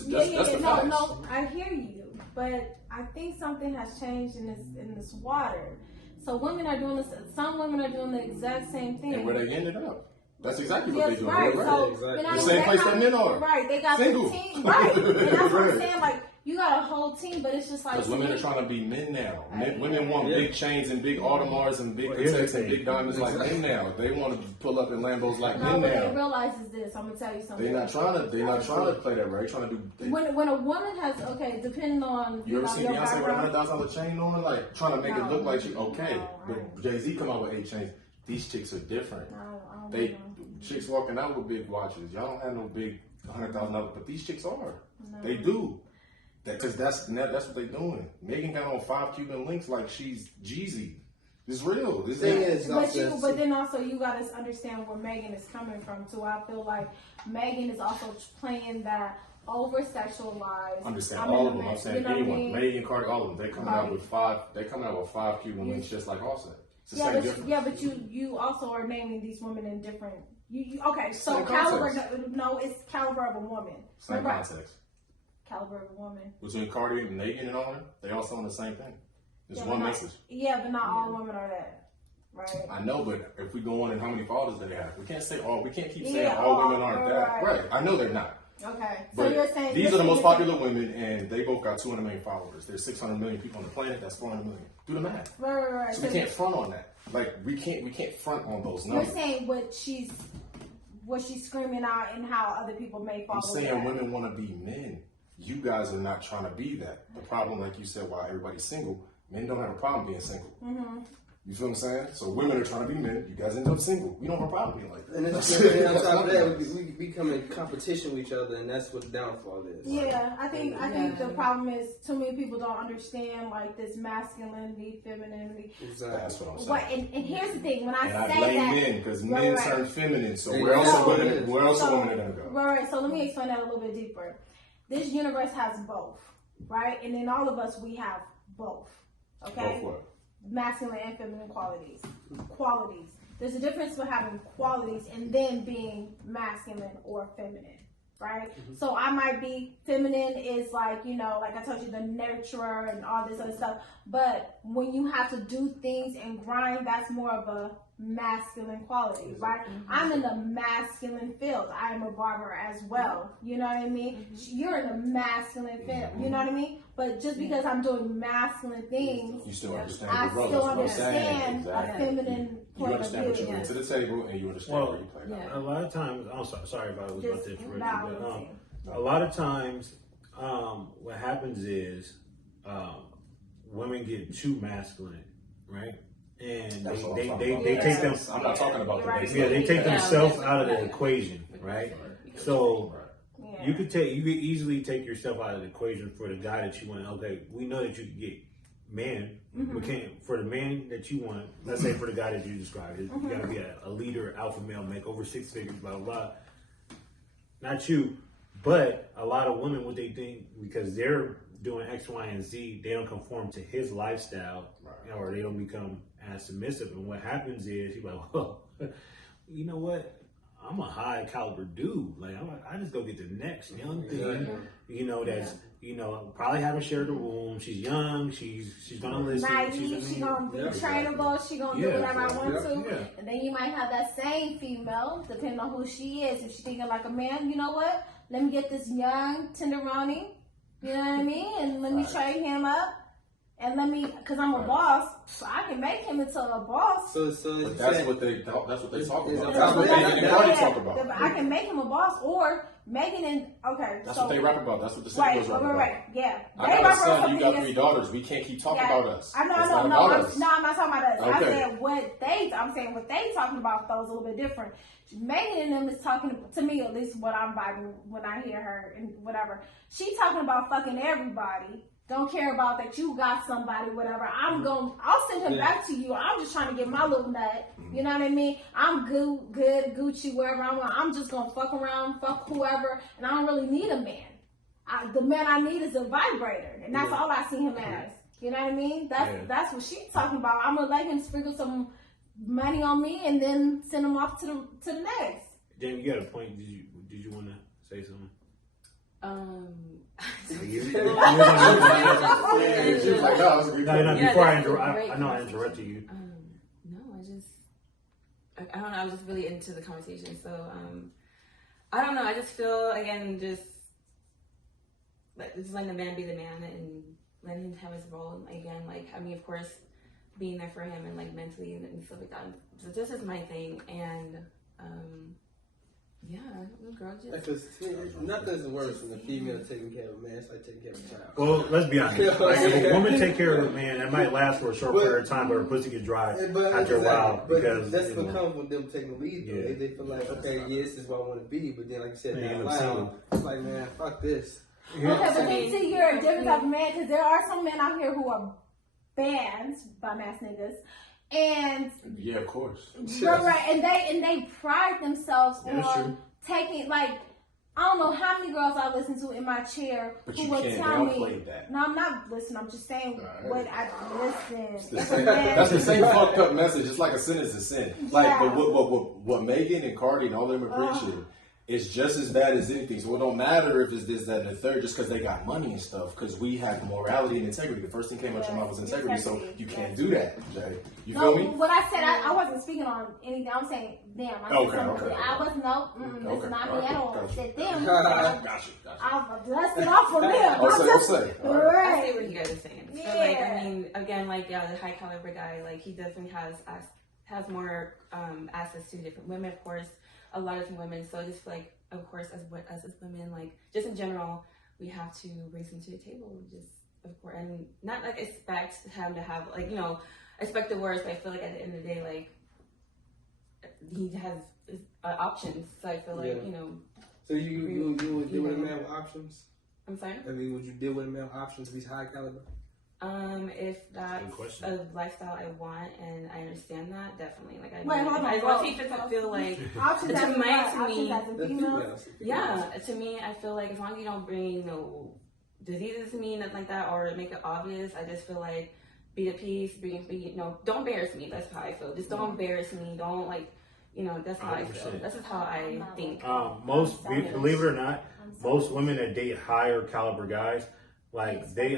the facts. No, I hear you, but I think something has changed in this water. So women are doing this. Some women are doing the exact same thing. And where they ended up. That's exactly what they do. Right. So, the same place that men are. Right. They got single. The team. Right. And that's what I'm saying. Like you got a whole team, but it's just like because women are trying to be men now. Women want big chains and big Audemars and big protects and big diamonds like men now. They want to pull up in Lambos like men now. They realize is this. I'm gonna tell you something. They're not trying to play that right. They're trying to do. When a woman has depending on you ever seen Beyonce with $100,000 chain on, like trying to make it look like she but Jay-Z come out with 8 chains. These chicks are different. Chicks walking out with big watches. Y'all don't have no big $100,000, but these chicks are. No. They do. Because that's what they're doing. Megan got on 5 Cuban links like she's Jeezy. It's real. This Thing is. is, but then also you gotta understand where Megan is coming from too. I feel like Megan is also playing that over sexualized. Understand all of them. I'm saying anyone, Megan, Cardi, all of them. They coming out with five. They coming out with 5 cute women. It's just like Offset. It's the same difference. Yeah, but you also are naming these women in different. Okay, so Same caliber. context. No, it's caliber of a woman. Same Remember, context. Caliber of a woman. Between Cardi and Megan and all of them, they all saying the same thing. It's one message. Yeah, but not all women are that, right? I know, but if we go on and how many fathers they have, we can't say all. We can't keep saying all women aren't that. Right. I know they're not. Okay. So But you're saying these are the most popular women, and they both got 200 million followers. There's 600 million people on the planet. That's 400 million. Do the math. Right. So we can't front on that. Like we can't front on those numbers. You're saying what she's screaming out and how other people may follow. I'm saying women want to be men. You guys are not trying to be that. The problem, like you said, why everybody's single, men don't have a problem being single. Mm-hmm. You feel what I'm saying? So women are trying to be men. You guys end up single. We don't have a problem being like that. And on top of that, we become in competition with each other, and that's what the downfall is. Yeah, I think the problem is too many people don't understand like this masculinity, femininity. Exactly. That's what I'm saying. And here's the thing: when I say blame that, men because men turn feminine. So Where where else are women so, going to go? Right. So let me explain that a little bit deeper. This universe has both, right? And in all of us, we have both. Okay. Both what? Masculine and feminine qualities. There's a difference between having qualities and then being masculine or feminine, right? Mm-hmm. So I might be feminine is like, like I told you, the nurturer and all this other stuff. But when you have to do things and grind, that's more of a masculine quality, right? Mm-hmm. I'm in the masculine field. I am a barber as well. You know what I mean? Mm-hmm. You're in the masculine field. You know what I mean? But just because I'm doing masculine things, you still understand I still understand a feminine you point of view. understand what you bring to the table, and you understand where you play. A lot of times, I'm sorry if I was about to interrupt you, but a lot of times, what happens is women get too masculine, right? And they take them. I'm not talking about the Yeah, they take themselves out of the equation, right? So you could easily take yourself out of the equation for the guy that you want. Okay, we know that you can get man. We can't for the man that you want. Let's say for the guy that you described, you got to be a leader, alpha male, make over 6 figures, blah blah blah. Not you, but a lot of women, what they think because they're doing X, Y, and Z, they don't conform to his lifestyle, or they don't become as submissive. And what happens is he's like, well, you know what? I'm a high caliber dude. Like I just go get the next young thing, that's probably haven't shared a room. She's young. She's gonna listen. She's gonna be trainable. She's gonna do whatever I want to. Yeah. And then you might have that same female, depending on who she is. If she's thinking like a man, you know what? Let me get this young tenderoni. You know what I mean? And let me train him up. And because I'm a boss, so I can make him into a boss. So that's what they talk about. That's talk about. I can make him a boss, or Megan and That's what they rap about. That's what the singles rap about. Right, yeah. I got a son. You got 3 daughters. We can't keep talking about us. I know. I'm not talking about us. Okay. I'm saying what they talking about though is a little bit different. Megan and them is talking to me, at least what I'm vibing when I hear her and whatever. She talking about fucking everybody. Don't care about that you got somebody, whatever. I'll send him back to you. I'm just trying to get my little nut. You know what I mean? I'm good, Gucci, wherever I want. I'm just going to fuck around, fuck whoever, and I don't really need a man. The man I need is a vibrator, and that's all I see him as. You know what I mean? That's what she's talking about. I'm going to let him sprinkle some money on me and then send him off to the next. Jamie, you got a point. Did you want to say something? Before I interrupt, I know I interrupted you. No, I don't know. I was just really into the conversation, so I don't know. I just feel again, just letting the man be the man and letting him have his role again. Of course, being there for him and mentally and stuff like that. So this is my thing, and girl, because nothing's worse than a female taking care of a man. It's like taking care of a child. Well, let's be honest. If a woman take care of a man, it might last for a short period of time, but her pussy get dry after a while. Because that's what comes with them taking the lead. Yeah. They feel like, okay, this is what I want to be, but then, like you said, down loud, it's like, man, fuck this. Yeah. Okay, but then see, you're a different type of man because there are some men out here who are banned by mass niggas. And yeah, of course. right, and they pride themselves on taking, like, I don't know how many girls I listen to in my chair who would tell me. That. No, I'm not listening. I'm just saying what I listen. That's the same fucked up message. It's like a sin is a sin. Like, but what Megan and Cardi and all them are preaching is just as bad as anything. So it don't matter if it's this, that, and the third, just because they got money and stuff. Because we have morality and integrity. The first thing came out your mouth was integrity. So you can't do that, Jay. You feel me? What I said, I wasn't speaking on anything. I'm saying them. I Okay. I wasn't. That's not me at all. I said them. Gotcha. I'll dust it off for them. I'll say. Right. I see what you guys are saying. So, like, I mean, again, like, the high caliber guy, like, he definitely has more access to different women, of course, a lot of different women. So I just feel like, of course, as women, like, just in general, we have to raise them to the table, just, of course, and not, like, expect him to have, like, you know, expect the worst, but I feel like at the end of the day, like, he has options. So I feel like, you know. So you would deal with a man with options? I'm sorry? I mean, would you deal with a man with options if he's high caliber? If that's a lifestyle I want and I understand that, definitely. Like, I want people to feel like options as a female. Yeah, to me, I feel like as long as you don't bring no diseases to me, nothing like that, or make it obvious, I just feel like be at peace, don't embarrass me. That's how I feel. Just don't embarrass me. Don't, like, you know, that's how 100%. I feel. That's just how I think. Believe it or not, most women that date higher caliber guys, like, they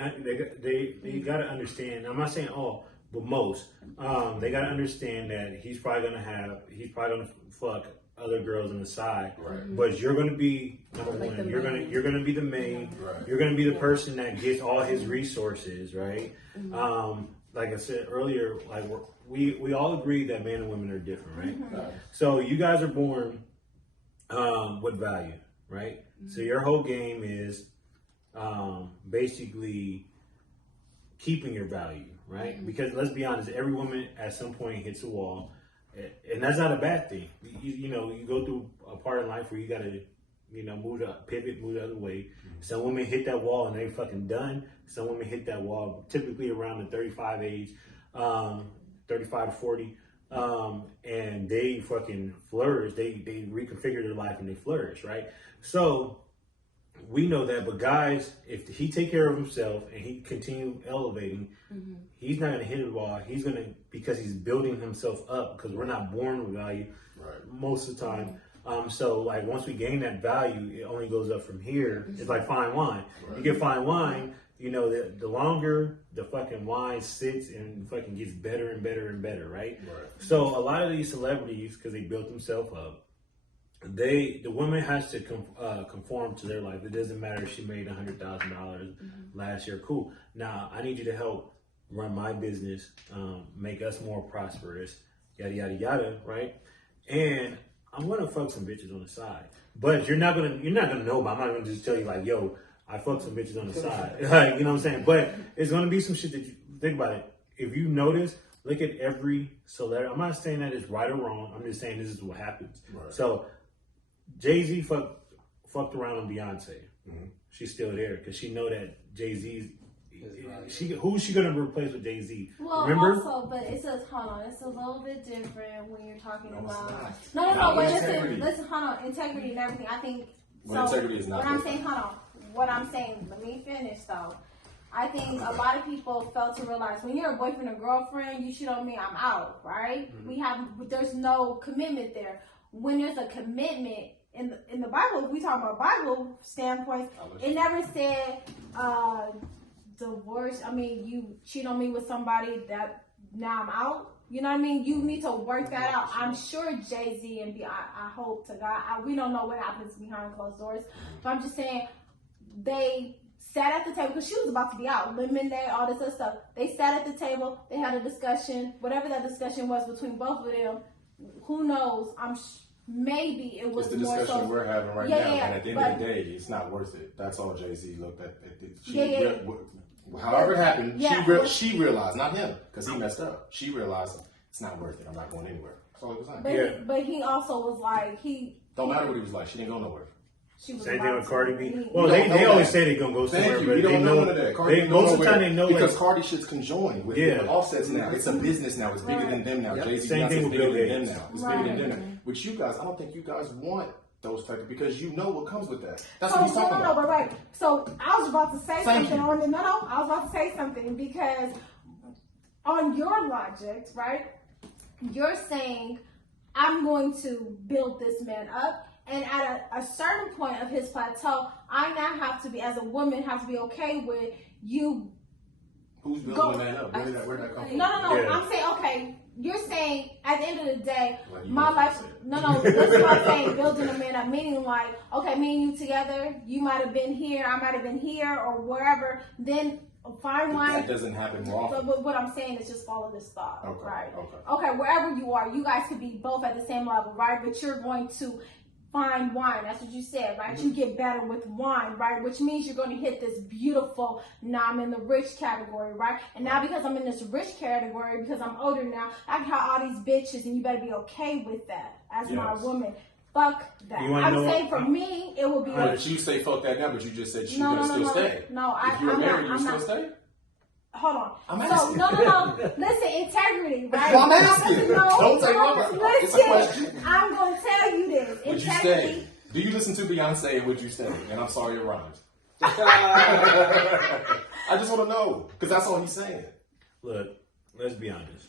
gotta understand. I'm not saying all, but most. They gotta understand that he's probably gonna fuck other girls on the side. Right. But you're gonna be number one. You're gonna be the main. Right. You're gonna be the person that gets all his resources. Right. Mm-hmm. Like I said earlier, like we all agree that men and women are different, right? Mm-hmm. So you guys are born with value, right? Mm-hmm. So your whole game is basically keeping your value, right? Mm-hmm. Because let's be honest, every woman at some point hits a wall, and that's not a bad thing. You know, you go through a part of life where you gotta, move the other way. Mm-hmm. Some women hit that wall and they fucking done. Some women hit that wall typically around the 35 age, 35 to 40, and they fucking flourish. They reconfigure their life and they flourish, right? So we know that, but guys, if he take care of himself and he continue elevating, mm-hmm. he's not gonna hit a wall. He's gonna, because he's building himself up, because we're not born with value most of the time. Mm-hmm. So, like, once we gain that value, it only goes up from here. Mm-hmm. It's like fine wine. Right. You get fine wine, the longer the fucking wine sits and fucking gets better and better and better, right? So a lot of these celebrities, because they built themselves up, the woman has to conform to their life. It doesn't matter if she made $100,000 last year. Cool. Now I need you to help run my business, make us more prosperous, yada yada yada, right? And I'm gonna fuck some bitches on the side, but you're not gonna know. But I'm not gonna just tell you like, yo, I fuck some bitches on the side. Like, you know what I'm saying? But it's gonna be some shit that you think about it. If you notice, look at every celebrity. I'm not saying that it's right or wrong. I'm just saying this is what happens. Right. So Jay-Z fucked around on Beyonce. Mm-hmm. She's still there because she know that Jay-Z's. Who's she gonna replace with Jay-Z? Well, remember? Also, but it's a little bit different when you're talking about. No. Wait, listen, hold on, integrity and everything. I think. Integrity is not. What I'm saying, let me finish though. I think a lot of people fail to realize when you're a boyfriend or girlfriend, you should know me, I'm out, right? Mm-hmm. There's no commitment there. When there's a commitment in the Bible, if we talk about Bible standpoints, it never said divorce. I mean, you cheat on me with somebody that now I'm out. You know what I mean? You need to work that out. I'm sure Jay-Z and I hope to God, we don't know what happens behind closed doors. But I'm just saying, they sat at the table because she was about to be out, lemonade, all this other stuff. They sat at the table. They had a discussion. Whatever that discussion was between both of them, who knows? Maybe it was the more discussion we're having right now. And at the end of the day, it's not worth it. That's all Jay-Z looked at. However it happened, she realized, not him, because he messed up. She realized it's not worth it. I'm not going anywhere. That's all he was saying. But he also was like, don't matter what he was like. She didn't go nowhere. she was Same thing about with Cardi to B. leave. Well, they always say they're gonna go Thank somewhere, you. but We they don't know know. none of that. Cardi Most of the time, they know because like, Cardi shit's conjoined with Offset's now. It's a business now. It's bigger than them now. Yep. Jay-Z, Same thing Beyonce's with bigger Bill than them Gates. now. It's bigger than them now. Which you guys, I don't think you guys want those type of, because you know what comes with that. That's what he's talking about. But right. So I was about to say Thank something you. on the I was about to say something because on your logic, right? You're saying I'm going to build this man up, and at a certain point of his plateau, I now have to be, as a woman, have to be okay with you. Who's building the man up? Where did that come from? No. Yeah. I'm saying, okay, you're saying at the end of the day, Like you my just life. said. No, this is what I'm saying. Building a man up, meaning like, okay, me and you together. You might have been here, I might have been here, or wherever. Then fine But wine. that doesn't happen more often. But what I'm saying is just follow this thought, Okay, right? okay. Wherever you are, you guys could be both at the same level, right? But you're going to find wine. That's what you said, right? You get better with wine, right? Which means you're going to hit this beautiful, now I'm in the rich category, right? And now because I'm in this rich category, because I'm older now, I can have all these bitches, and you better be okay with that as my woman. Fuck that. I'm saying for me, it will be. But you say fuck that now, but you just said you're No, gonna still stay. No, if you're married, I'm you not. still stay? Hold on. I'm So, asking. no. Listen, integrity, right? Well, I'm asking. Don't say no. It's a Listen, question. I'm going to tell you this. Would you Integrity. stay? Do you listen to Beyonce and would you stay? And I'm sorry it rhymes. I just want to know, because that's all he's saying. look, let's be honest.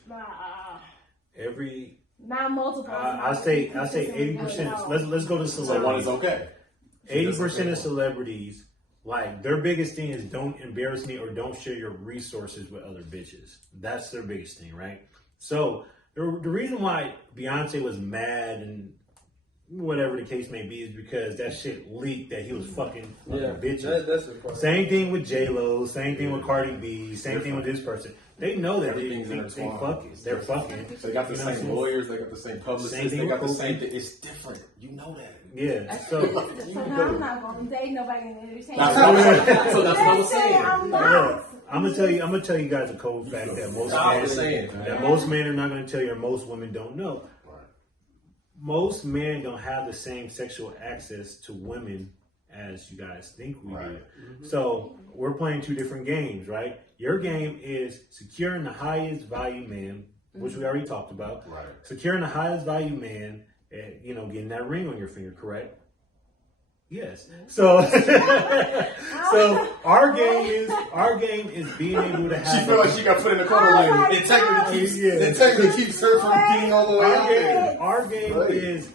Every Not multiple. I say 80%. Let's go to So one celebrities. is okay. 80% of celebrities, like, their biggest thing is don't embarrass me or don't share your resources with other bitches. That's their biggest thing, right? So the reason why Beyonce was mad and whatever the case may be is because that shit leaked that he was fucking other bitches. That's the part. Same thing with J-Lo, same thing with Cardi B, same thing with this person. They know that Everything's they intertwined. fucking. They're fucking. So they got the You know what I'm same saying? lawyers, they got the same publicists, Same thing they got the with same Kobe. thing. It's different. You know that. Yeah. So So now I'm not going to date nobody in the entertainment. That's what I'm saying. So that's what I'm Listen, saying. I'm look, not. I'm gonna tell you guys a cold fact that most men are not gonna tell you, or most women don't know. Most men don't have the same sexual access to women as you guys think we do. Mm-hmm. So we're playing two different games, right? Your game is securing the highest value man, which we already talked about. Right. Securing the highest value man, and, getting that ring on your finger, correct? Yes. So, so our game is being able to have. She feel like she got put in the corner. Like integrity keeps her from getting all the way out there. Our game is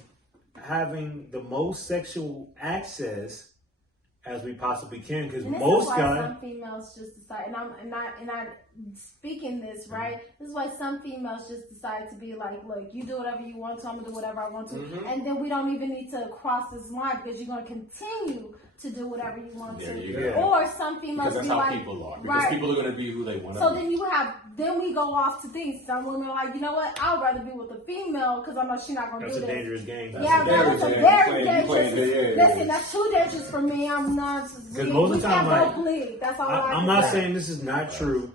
having the most sexual access as we possibly can, because And this most is why guys. some females just decide, and I'm speaking this right. This is why some females just decide to be like, look, you do whatever you want to, I'm gonna do whatever I want to, and then we don't even need to cross this line because you're gonna continue to do whatever you want to. Yeah. Or some females Because that's be how like, people are. Because right. people are going to be who they want to So be. then we go off to things. Some women are like, you know what? I'd rather be with a female because I know she's not gonna That's do a this. dangerous game. Yeah, that is a very dangerous. Listen, that's too dangerous for me. I'm not. Because most of the time, can't both bleed. That's all I'm not saying this is not true.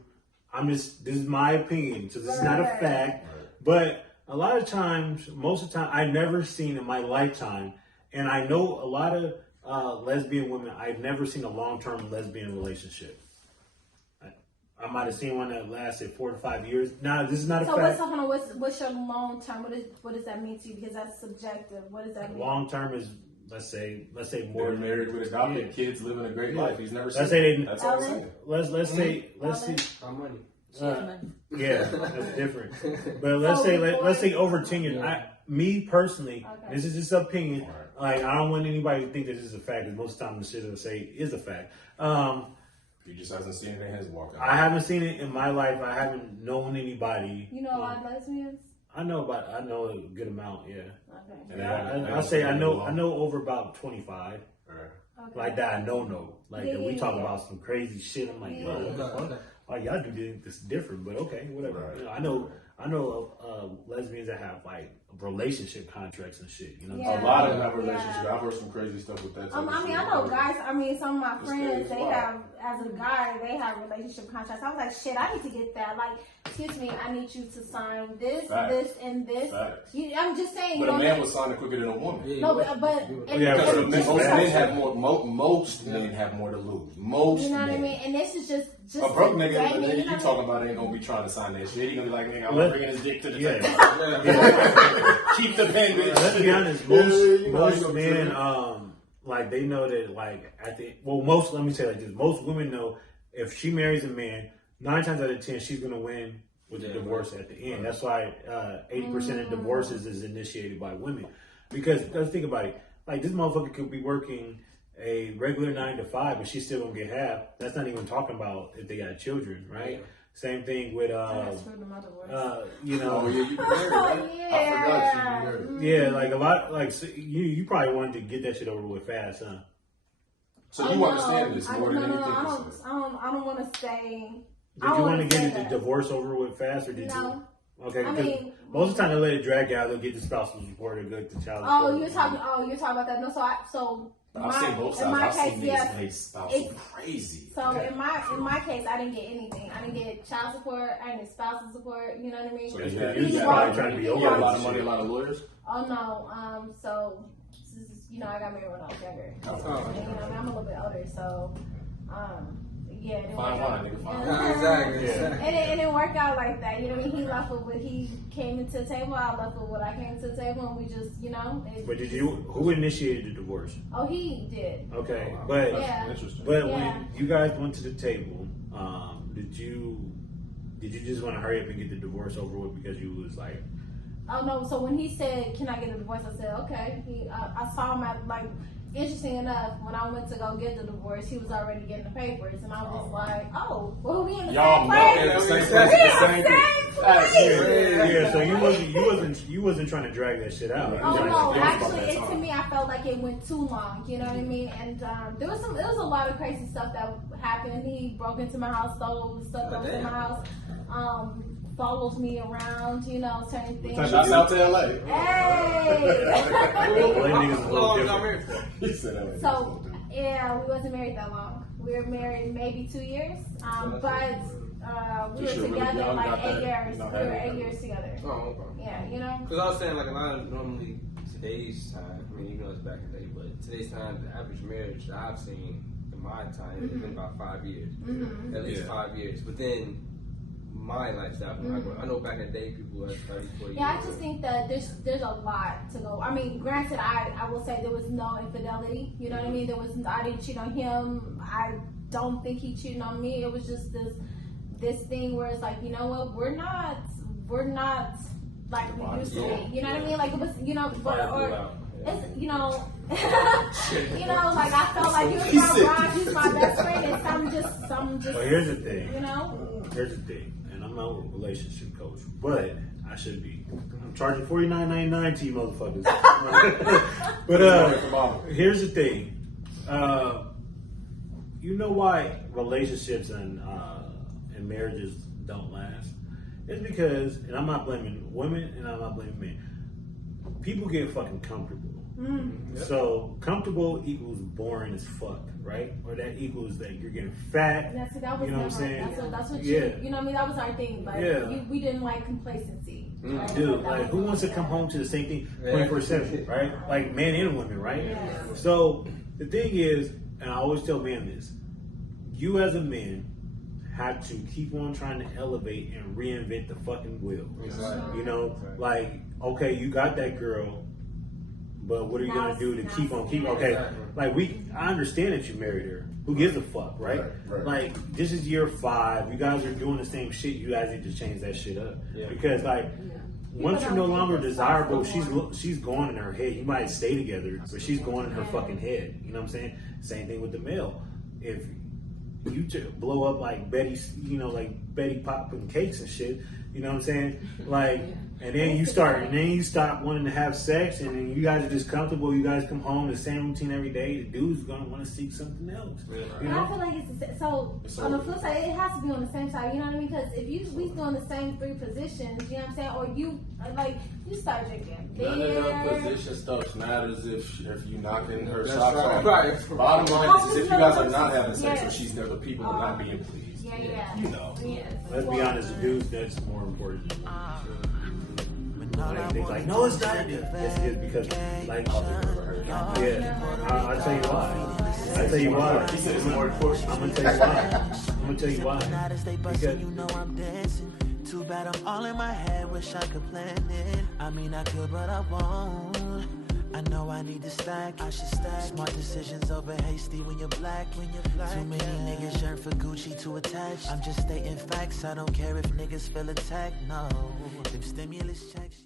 This is my opinion, so this is not a fact. But a lot of times, most of the time, I've never seen in my lifetime, and I know a lot of lesbian women, I've never seen a long-term lesbian relationship. I might have seen one that lasted 4 to 5 years. Now, this is not a fact. What's your long term? What does that mean to you? Because that's subjective. What does that mean? Long term is let's say more They're married with adopted kids, living a great life. He's never Let's seen say it. That's all I'm saying. let's see. Our money. Yeah, that's different. But let's say over 10 years. Me personally, this is just opinion. Like, I don't want anybody to think that this is a fact, because most of the time the shit I say is a fact. He just hasn't seen it in his walk out. I haven't seen it in my life. I haven't known anybody. You know a lot of lesbians? I know a good amount, yeah. Okay. And I say I know over about 25. Okay. Like that, I know. Like that we talk about some crazy shit. I'm like, yo, what the fuck? Like, y'all do this different, but okay, whatever. Right. You know, I know lesbians that have like relationship contracts and shit. You know, Yeah. A lot of that relationship. I've heard some crazy stuff with that. I mean, I know guys. I mean, some of my friends, they have, as a guy, they have relationship contracts. I was like, shit, I need to get that. Like, excuse me, I need you to sign this, this, and this. I'm just saying. But a man was signing quicker than a woman. No, but most men have more to lose. Most, you know what men. I mean. And this is just a broke nigga you talking about ain't gonna be trying to sign that shit. He gonna be like, nigga, I'm bringing his dick to the table. Keep the pen, bitch. Let's be honest. Most men, like they know that, like let me say it like this: most women know if she marries a man, 9 times out of 10, she's gonna win with the divorce at the end. That's why 80% of divorces is initiated by women. Because let's think about it. Like this motherfucker could be working a regular 9 to 5, but she's still gonna get half. That's not even talking about if they got children, right? Yeah. Same thing with you know. You married, right? Yeah. I forgot you married. Yeah, like a lot. Like so you probably wanted to get that shit over with fast, huh? So you understand this more than anything. I don't want to say. Did you want to get the divorce over with fast, or did you? Okay, I mean, most of the time they let it drag out. They'll get the spousal support or get the child support. You're talking about that. No, I've seen both sides. I've seen niggas pay spousal crazy. So in my case, I didn't get anything. I didn't get child support. I didn't get spousal support. You know what I mean? So you probably trying to be over a lot of money, a lot of lawyers. Oh no. So I got married when I was younger. And, I'm a little bit older, so yeah, it didn't work out. Exactly. It didn't work out like that. You know what I mean? He left with what he came into the table. I left with what I came to the table, and we just, But who initiated the divorce? Oh, he did. Okay, but Interesting. But when you guys went to the table, did you just want to hurry up and get the divorce over with because you was like? Oh no! So when he said, "Can I get a divorce?" I said, "Okay." I saw him at Interesting enough, when I went to go get the divorce, he was already getting the papers, and I was like, "Oh, well, we in the same place. Yeah, so you wasn't trying to drag that shit out. Oh no, actually, to me, I felt like it went too long. You know what I mean? And there was a lot of crazy stuff that happened. He broke into my house, stole the stuff that was in my house. Follows me around, certain things. Shouts out to LA. Hey! He said LA. So, yeah, we wasn't married that long. We were married maybe 2 years. But we were together like 8 years. We were 8 years together. Oh, okay. Yeah, Because I was saying, like, a lot of normally today's time, I mean, even though it's back in the day, but today's time, the average marriage that I've seen in my time has been about 5 years. At least 5 years. But then my lifestyle. I know back in the day people were 30, 40 years. I just think that there's a lot to go. I mean, granted, I will say there was no infidelity. You know what I mean? I didn't cheat on him. I don't think he cheated on me. It was just this thing where it's like, you know what? We're not like we used to be. You know what I mean? Like it was, it's, like I felt like he was my bride, he's my best friend, and some just. Well, here's the thing. Here's the thing. I'm not a relationship coach, but I should be. I'm charging $49.99 to you motherfuckers. But here's the thing. You know why relationships and marriages don't last? It's because, and I'm not blaming women and I'm not blaming men. People get fucking comfortable. So comfortable equals boring as fuck, right? Or that equals that you're getting fat. That was, you know what I'm saying? That's what you know what I mean? That was our thing. Like we didn't like complacency. Right? Dude, like who wants to come home to the same thing 24/7, right? Like men and women, right? Yeah. So the thing is, and I always tell men this, you as a man have to keep on trying to elevate and reinvent the fucking wheel. Exactly. Like, okay, you got that girl, but what are you gonna do to keep on keeping? Okay, like I understand that you married her. Who gives a fuck, right? Like this is year 5. You guys are doing the same shit. You guys need to change that shit up because once you're no longer desirable, she's going in her head. You might stay together, but she's going in her fucking head. You know what I'm saying? Same thing with the male. If you blow up like Betty, like Betty popping cakes and shit, You know what I'm saying? Like, and then you stop wanting to have sex, and then you guys are just comfortable. You guys come home, the same routine every day. The dude's gonna want to seek something else. You know? I feel like it's so. On the flip side, it has to be on the same side. You know what I mean? Because if we doing the same 3 positions, you know what I'm saying? Or you start drinking None of beer. the position stuff matters if you knocking her That's socks right. off. Right. Bottom line is if you guys are not having sex, Yes. or she's never, people are not being pleased. Yeah. You know. Yes. Let's be honest, the dudes, that's more important. But They're like, no, it's not. It's because, like, yeah. I'll tell you why. I'll tell you why. He said it's more important. I'm gonna tell you why. I'm gonna tell you why. Because you know I'm dancing. Too bad I'm all in my head, wish I could plan it. I mean I could, but I won't. I know I need to stack. I should stack. Smart decisions over hasty when you're black. Too many niggas yearn for Gucci to attach. I'm just stating facts. I don't care if niggas feel attacked. No, them stimulus checks.